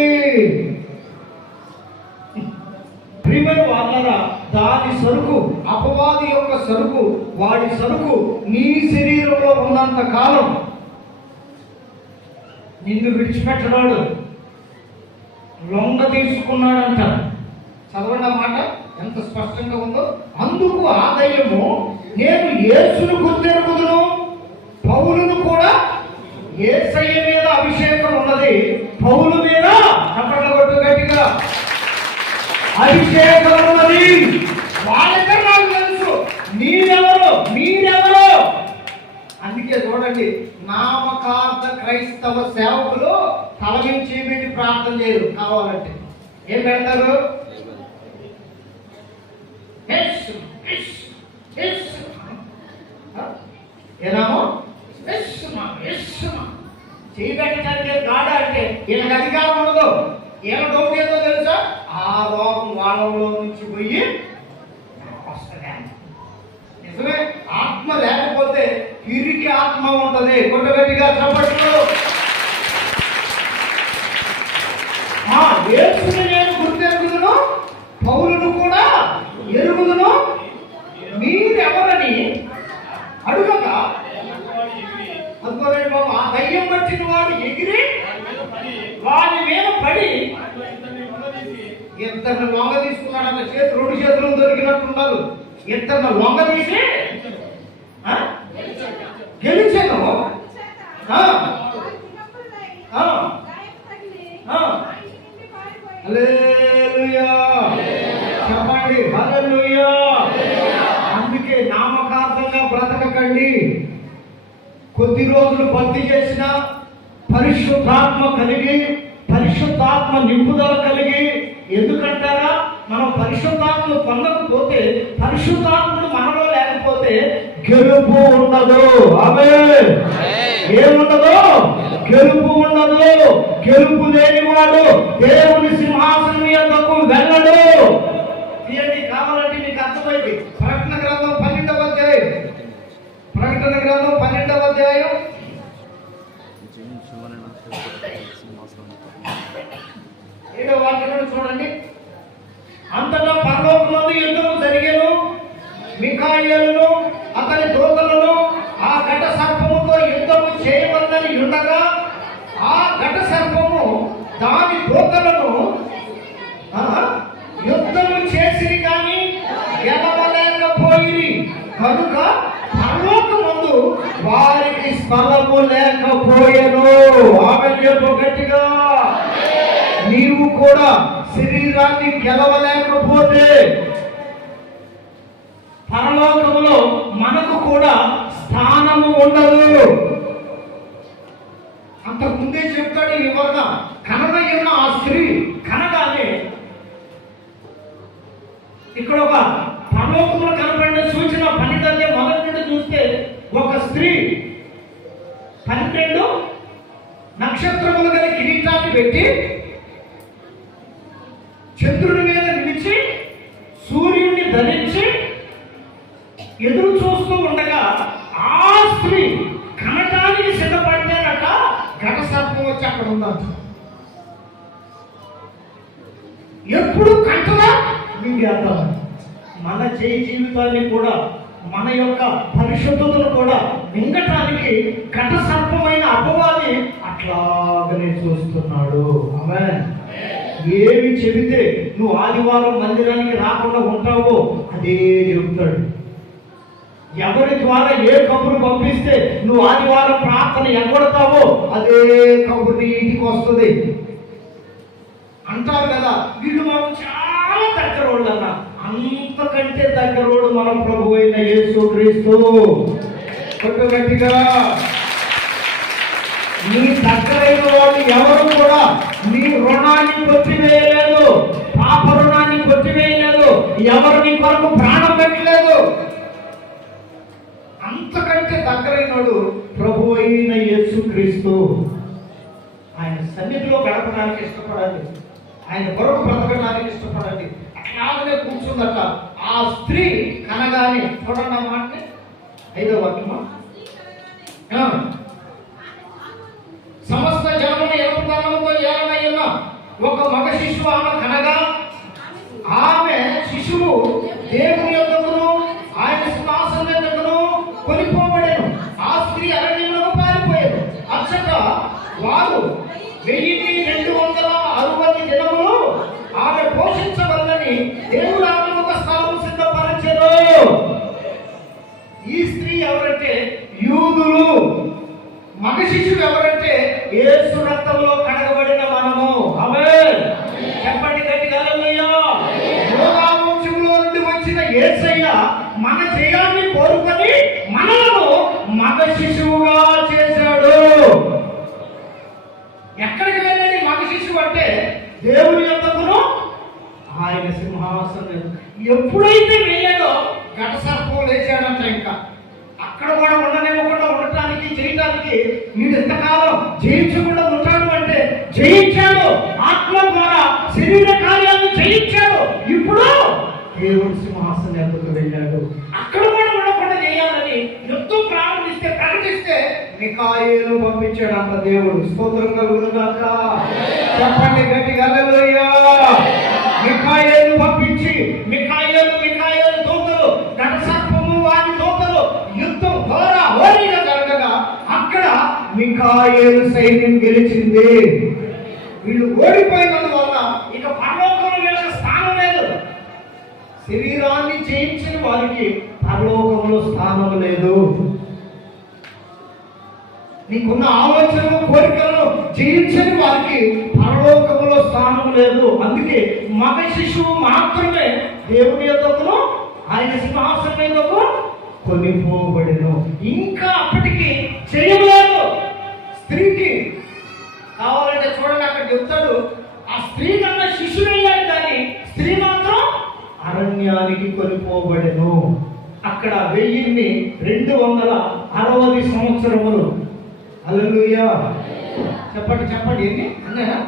ప్రియమైన వాళ్ళరా, దాని సరుకు, అపవాది యొక్క సరుకు, వాడి సరుకు నీ శరీరంలో ఉన్నంత కాలం నిన్ను విడిచిపెట్టడాడు, లొంగ తీసుకున్నాడంట. చదవండి ఆ మాట ఎంత స్పష్టంగా ఉందో. అందుకు ఆ దయ్యము, నేను యేసును గుర్తెరుగుదును, పౌలును కూడా, యేసయ్య మీద అభిషేకం ఉన్నది, పౌలు మీద చప్పట్లు కొట్టు గట్టిగా అభిషేకం ఉన్నది. వాళ్ళకే నాకు తెలుసు మీరెవరు, మీరెవరు. అందుకే చూడండి, నామకార్థ క్రైస్తవ సేవకులు తల నుంచి పెట్టి ప్రార్థన చేయరు. కావాలంటే ఏం పెడతారు? ఏనామో చేయబెట్టడానికి గాడ అంటే వీళ్ళకి అధికారం ఉండదు. వీళ్ళ డౌట్ ఏదో తెలుసా? ఆ రోగం వాళ్ళలో నుంచి పోయి వస్తుంది. నిజమే, ఆత్మ లేకపోతే పిరికి ఆత్మ ఉంటది. కొట్టగట్టిగా చప్పట్లు. యేసుని నేను గుర్తెరుగుదును, పౌలును కూడా ఎరుగుదును, మీరెవరని అడుగగా అనుకోలేదు బాబు. ఆ దయ్యం పట్టిన వాడు ఎగిరి వారి మీద పడి ఇద్దరిని లొంగ తీసుకున్నాడు. అట్లా చేతి 2 చేతులు దొరికినట్టుండాలి. ఇద్దరిని లొంగ తీసి గెలిచాను. హల్లెలూయా, చెప్పండి హల్లెలూయా. అందుకే నామకార్థంగా బ్రతకకండి. కొద్ది రోజులు భక్తి చేసిన, పరిశుద్ధాత్మ కలిగి, పరిశుద్ధాత్మ నింపుదల కలిగి, ఎందుకంటారా మనం పరిశుద్ధాత్మను పొందకపోతే, పరిశుద్ధాత్ముడు మనలో లేకపోతే గెలుపు ఉండదు. ఆమేన్. ఏముండదు? గెలుపు ఉండదు. గెలుపు లేనివాడు దేవుని సింహాసనం యొద్దకు వెళ్ళడు. తీయండి, కావాలంటే మీకు అర్థమైంది. ప్రకటన గ్రంథం 12వ అధ్యాయం, ప్రకటన గ్రంథం 12వ అధ్యాయం 7వ వాక్యంలో చూడండి. అంతటా పరలోకమందు యుద్ధము జరిగెను. మిఖాయేలును అతని దూతలను ఆ ఘట సర్పముతో యుద్ధము చేయవద్దని ఉండగా, ఆ ఘట సర్పము దాని దూతలను యుద్ధము చేసిరి కానీ గెలవలేకపోయిరి. కనుక పరలోకమందు వారికి స్థలము లేకపోయెను. ఆమేన్ చెప్పు గట్టిగా. నీవు కూడా శరీరాన్ని గెలవలేకపోతే పరలోకములో మనకు కూడా స్థానము ఉండదు. అంతకుముందే చెప్తాడు ఈ వివరణ. కనదయ్యున్న ఆ స్త్రీ కనగానే ఇక్కడ ఒక పరలోకములో కనబడిన సూచన 12 మొదటి నుండి చూస్తే, ఒక స్త్రీ 12 నక్షత్రములు గల కిరీటాన్ని పెట్టి చంద్రుడి మీద నిలిచి సూర్యుడిని ధరించి ఎదురు చూస్తూ ఉండగా, ఆ స్త్రీ కనటానికి సిద్ధపడితేనట ఘట సర్పం వచ్చి అక్కడ ఉందంట. ఎప్పుడు కంటలా మింగేద్దాం. మన జీవితాన్ని కూడా, మన యొక్క పరిశుద్ధతను కూడా మింగటానికి ఘట సర్పమైన అపవాది అట్లాగనే చూస్తున్నాడు. ఆమేన్. ఏమి చెబితే నువ్వు ఆదివారం మందిరానికి రాకుండా ఉంటావో అదే చెబుతాడు. ఎవరి ద్వారా ఏ కబురు పంపిస్తే నువ్వు ఆదివారం ప్రార్థన ఎగ్గొడతావో అదే కబురు ఇంటికి వస్తుంది. అంటారు కదా, వీళ్ళు మనం చాలా దగ్గర వాళ్ళు అన్న. అంతకంటే దగ్గరోడు మనం ప్రభు అయిన యేసుక్రీస్తు. గట్టిగా నీ దగ్గరైన వాళ్ళు ఎవరు కూడా నీ రుణాన్ని కొట్టివేయలేదు, పాప రుణాన్ని కొట్టివేయలేదు, ఎవరు నీ కొరకు ప్రాణం పెట్టలేదు. అంతకంటే దగ్గరైనడు ప్రభు అయిన యేసుక్రీస్తు. ఆయన సన్నిధిలో గడపడానికి ఇష్టపడాలి, ఆయన కొరకు బ్రతకడానికి ఇష్టపడాలి. అట్లాగనే కూర్చుందట ఆ స్త్రీ కనగానే. చూడండి ఆ మాటని, 5వ వాక్యమా. సమస్త జనమును ఎరుపుదనముతో ఏలనయ్యున్న ఒక మగ శిశువు ఆమె కనగా, ఆమె శిశువు దేవుని యొద్దకును ఆయన సింహాసనం యొద్దకును కొనిపోబడెను. ఆ స్త్రీ అరణ్యములకు పారిపోయారు. అచ్చట వారు 1260 దినములు ఆమె పోషించవల్లని దేవుడు ఆమె ఒక స్థలం సిద్ధపరచెను. ఈ స్త్రీ ఎవరంటే యూదులు. మగ శిశువు ఎవరంటే యేసు రక్తంలో కడగబడిన మనము. ఆమేన్. చెప్పండి గట్టిగా హల్లెలూయా. యోధా వంశంలో నుండి వచ్చిన యేసయ్య మన జయాన్ని కోరుకొని మనలను మగ శిశువుగా చేశాడు. ఎక్కడికి వెళ్ళాడు మగ శిశువు అంటే? దేవుని యొద్దకును ఆయన సింహాసనం. ఎప్పుడైతే వెళ్ళాడో ఘట సర్పం లేచాడంట. ఇంకా అక్కడ కూడా ఉండనివ్వకుండా ఉండటానికి చేయటానికి వీడు ఎంతకాలం జయించకుండా ఉంటాడు అంటే జయించాడు. ఆత్మ ద్వారా శరీర కార్యాలను జయించాడు. ఇప్పుడు దేవుడి సింహాసనం ఎందుకు వెళ్ళాడు? అక్కడ కూడా ఉండకుండా చేయాలని యుద్ధం ప్రారంభిస్తే, ప్రకటిస్తే మిఖాయేలు పంపించాడు అంత దేవుడు. స్తోత్రం కలుగును గాక. చెప్పండి గట్టిగా హల్లెలూయా. మిఖాయేలు పంపించి మిఖాయేలు దూతలు, ఘట సర్పము వారి దూతలు యుద్ధం హోరాహోరీగా జరగగా అక్కడ మిఖాయేలు సైన్యం గెలిచింది. వీళ్ళు ఓడిపోయినందువల్ల ఇక పరలోకంలో వీళ్ళకి స్థానం లేదు. శరీరాన్ని జయించిన వారికి పరలోకంలో స్థానం లేదు. నీకున్న ఆలోచనలు కోరికలను జయించని వారికి పరలోకంలో స్థానం లేదు. అందుకే మగ శిశువు మాత్రమే దేవుని యొద్దకును ఆయన సింహాసనం యొద్దకు కొనిపోబడెను. ఇంకా అప్పటికి చేయలేదు. స్త్రీకి కావాలంటే చూడండి, అక్కడ చెప్తాడు ఆ స్త్రీ కన్నా శిశువు వెళ్ళాడు కానీ స్త్రీ మాత్రం మందిరానికి కొనిపోబడెను. అక్కడ 1260 సంవత్సరములు. హల్లెలూయా. చెప్పండి చెప్పండి, ఎన్ని అన్నాయా?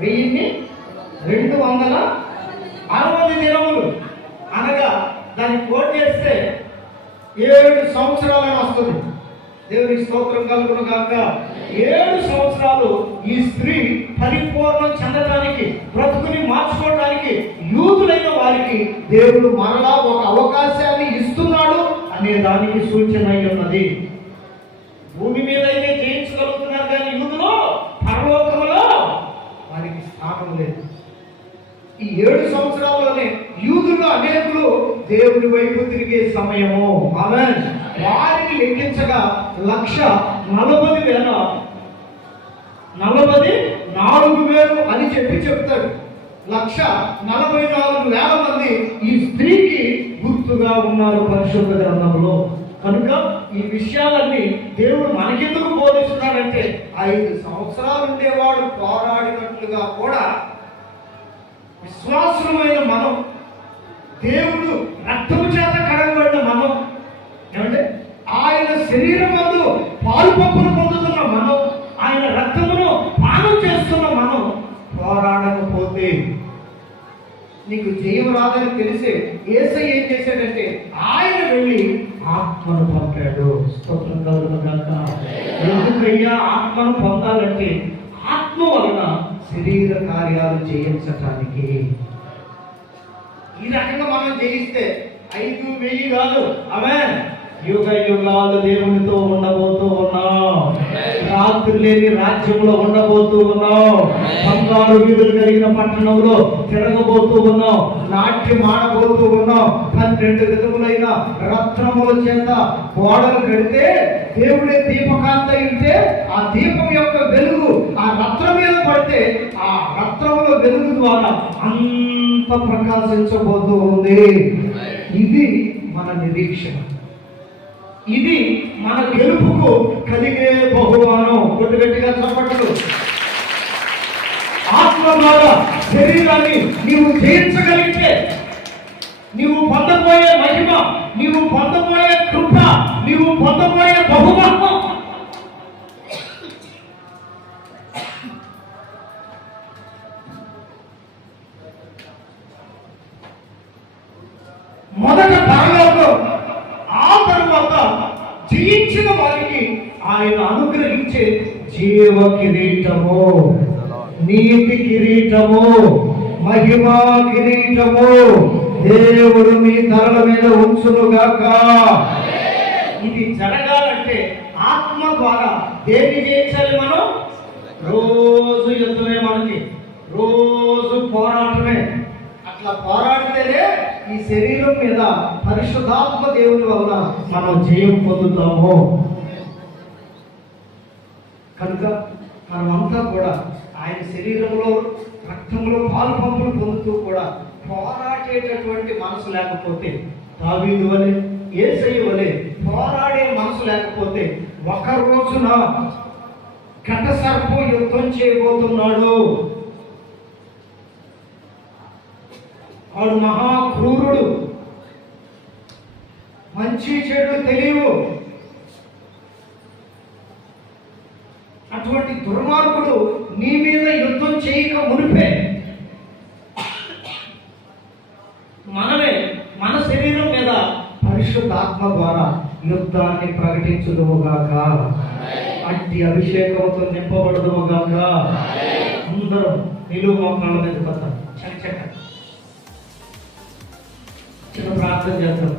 1260 దినములు అనగా దాన్ని కోట్ చేస్తే 7 సంవత్సరాలని వస్తుంది. దేవునికి స్తోత్రం కలుగును గాక. 7 సంవత్సరాలు ఈ స్త్రీ పరిపూర్ణం చెందడానికి, బ్రతుకుని మార్చుకోవడానికి, యూదులైన వారికి దేవుడు మరలా ఒక అవకాశాన్ని ఇస్తున్నాడు అనే దానికి సూచన అయి ఉన్నది. భూమి మీద అయితే జయించగలుగుతున్నారు కానీ యూదులో పరలోకములో వారికి స్థానం లేదు. ఈ 7 సంవత్సరాల్లోనే యూదులు అనేకులు దేవుని వైపు తిరిగే సమయము. ఆమేన్. వారిని లెక్కించగా 1,40,000 అని చెప్తాడు. 1,44,000 మంది ఈ స్త్రీకి గుర్తుగా ఉన్నారు పరిశుద్ధ గ్రంథంలో. కనుక ఈ విషయాలన్నీ దేవుడు మనకెందుకు బోధిస్తున్నాడంటే 5 సంవత్సరాలు ఉండేవాడు పోరాడినట్లుగా కూడా విశ్వాసమైన మనం, దేవుడు రక్తము చేత కడగబడిన మనం, ఏమంటే ఆయన శరీరం మందు పాలు పంపులు పొందుతున్న మనం, ఆయన రక్తమును పానం చేస్తున్న మనం పోరాడకపోతే నీకు జయం రాదని తెలిసే యేసయ్య ఏం చేశాడంటే ఆయన వెళ్ళి ఆత్మను పంపాడు. స్తోత్రం కలుగును గాక. ఎందుకయ్యా ఆత్మను పొందాలంటే ఆత్మ వలన శరీర కార్యాలు చేయించటానికి. ఈ రకంగా మనం జయిస్తే 5,000 కాదు, ఆమేన్, యుగ యుగాలు దేవునితో ఉండబోతూ ఉన్నాం. రాత్రి లేని రాజ్యంలో ఉండబోతూ ఉన్నాం. బంగారు వీధులు కలిగిన పట్టణంలో తిరగబోతూ ఉన్నాం. నాట్యం ఆడబోతూ ఉన్నాం. 12 విధములైన రత్నముల చేత గోడలు కడితే దేవుడే దీపకాంత ఉంటే ఆ దీపం యొక్క వెలుగు ఆ రత్నం మీద పడితే ఆ రత్నముల వెలుగు ద్వారా అంత ప్రకాశించబోతూ ఉంది. ఇది మన నిరీక్షణ. ఇది మన గెలుపుకు కలిగే బహుమానం. గట్టిగా చప్పట్లు. ఆత్మ ద్వారా శరీరాన్ని నీవు జయించగలిగితే నీవు పొందబోయే మహిమ, నీవు పొందబోయే కృప, నీవు పొందబోయే బహుమానం మొదట పరలోకం, ఆ తరువాత జయించిన వారికి ఆయన అనుగ్రహించే జీవ కిరీటము, నీతి కిరీటము, మహిమా కిరీటము దేవుడు మీ తలల మీద ఉంచునుగాక. ఇది జరగాలంటే ఆత్మ ద్వారా దేన్ని జయించాలి? మనం రోజు యుద్ధమే, మనకి రోజు పోరాటమే. అట్లా పోరాడితేనే ఈ శరీరం మీద పరిశుద్ధాత్మ దేవుని వల్ల మనం జయం పొందుతాము. కనుక మనమంతా కూడా ఆయన శరీరంలో రక్తంలో పాలు పంపులు పొందుతూ కూడా పోరాడేటటువంటి మనసు లేకపోతే, దావీదు వలె యేసయ్య వలె పోరాడే మనసు లేకపోతే ఒక రోజున ఘట సర్పం యుద్ధం చేయబోతున్నాడు. వాడు మహా క్రూరుడు, మంచి చెడు తెలియవు. అటువంటి దుర్మార్గుడు నీ మీద యుద్ధం చేయక మునిపే మనమే మన శరీరం మీద పరిశుద్ధాత్మ ద్వారా యుద్ధాన్ని ప్రకటించుదుముగాక. అట్టి అభిషేకంతో నింపబడుదుముగాక. అందరం నిలువు మోకాళ్ళ మీద పడతాం. చిన్న ప్రార్థన చేద్దాం.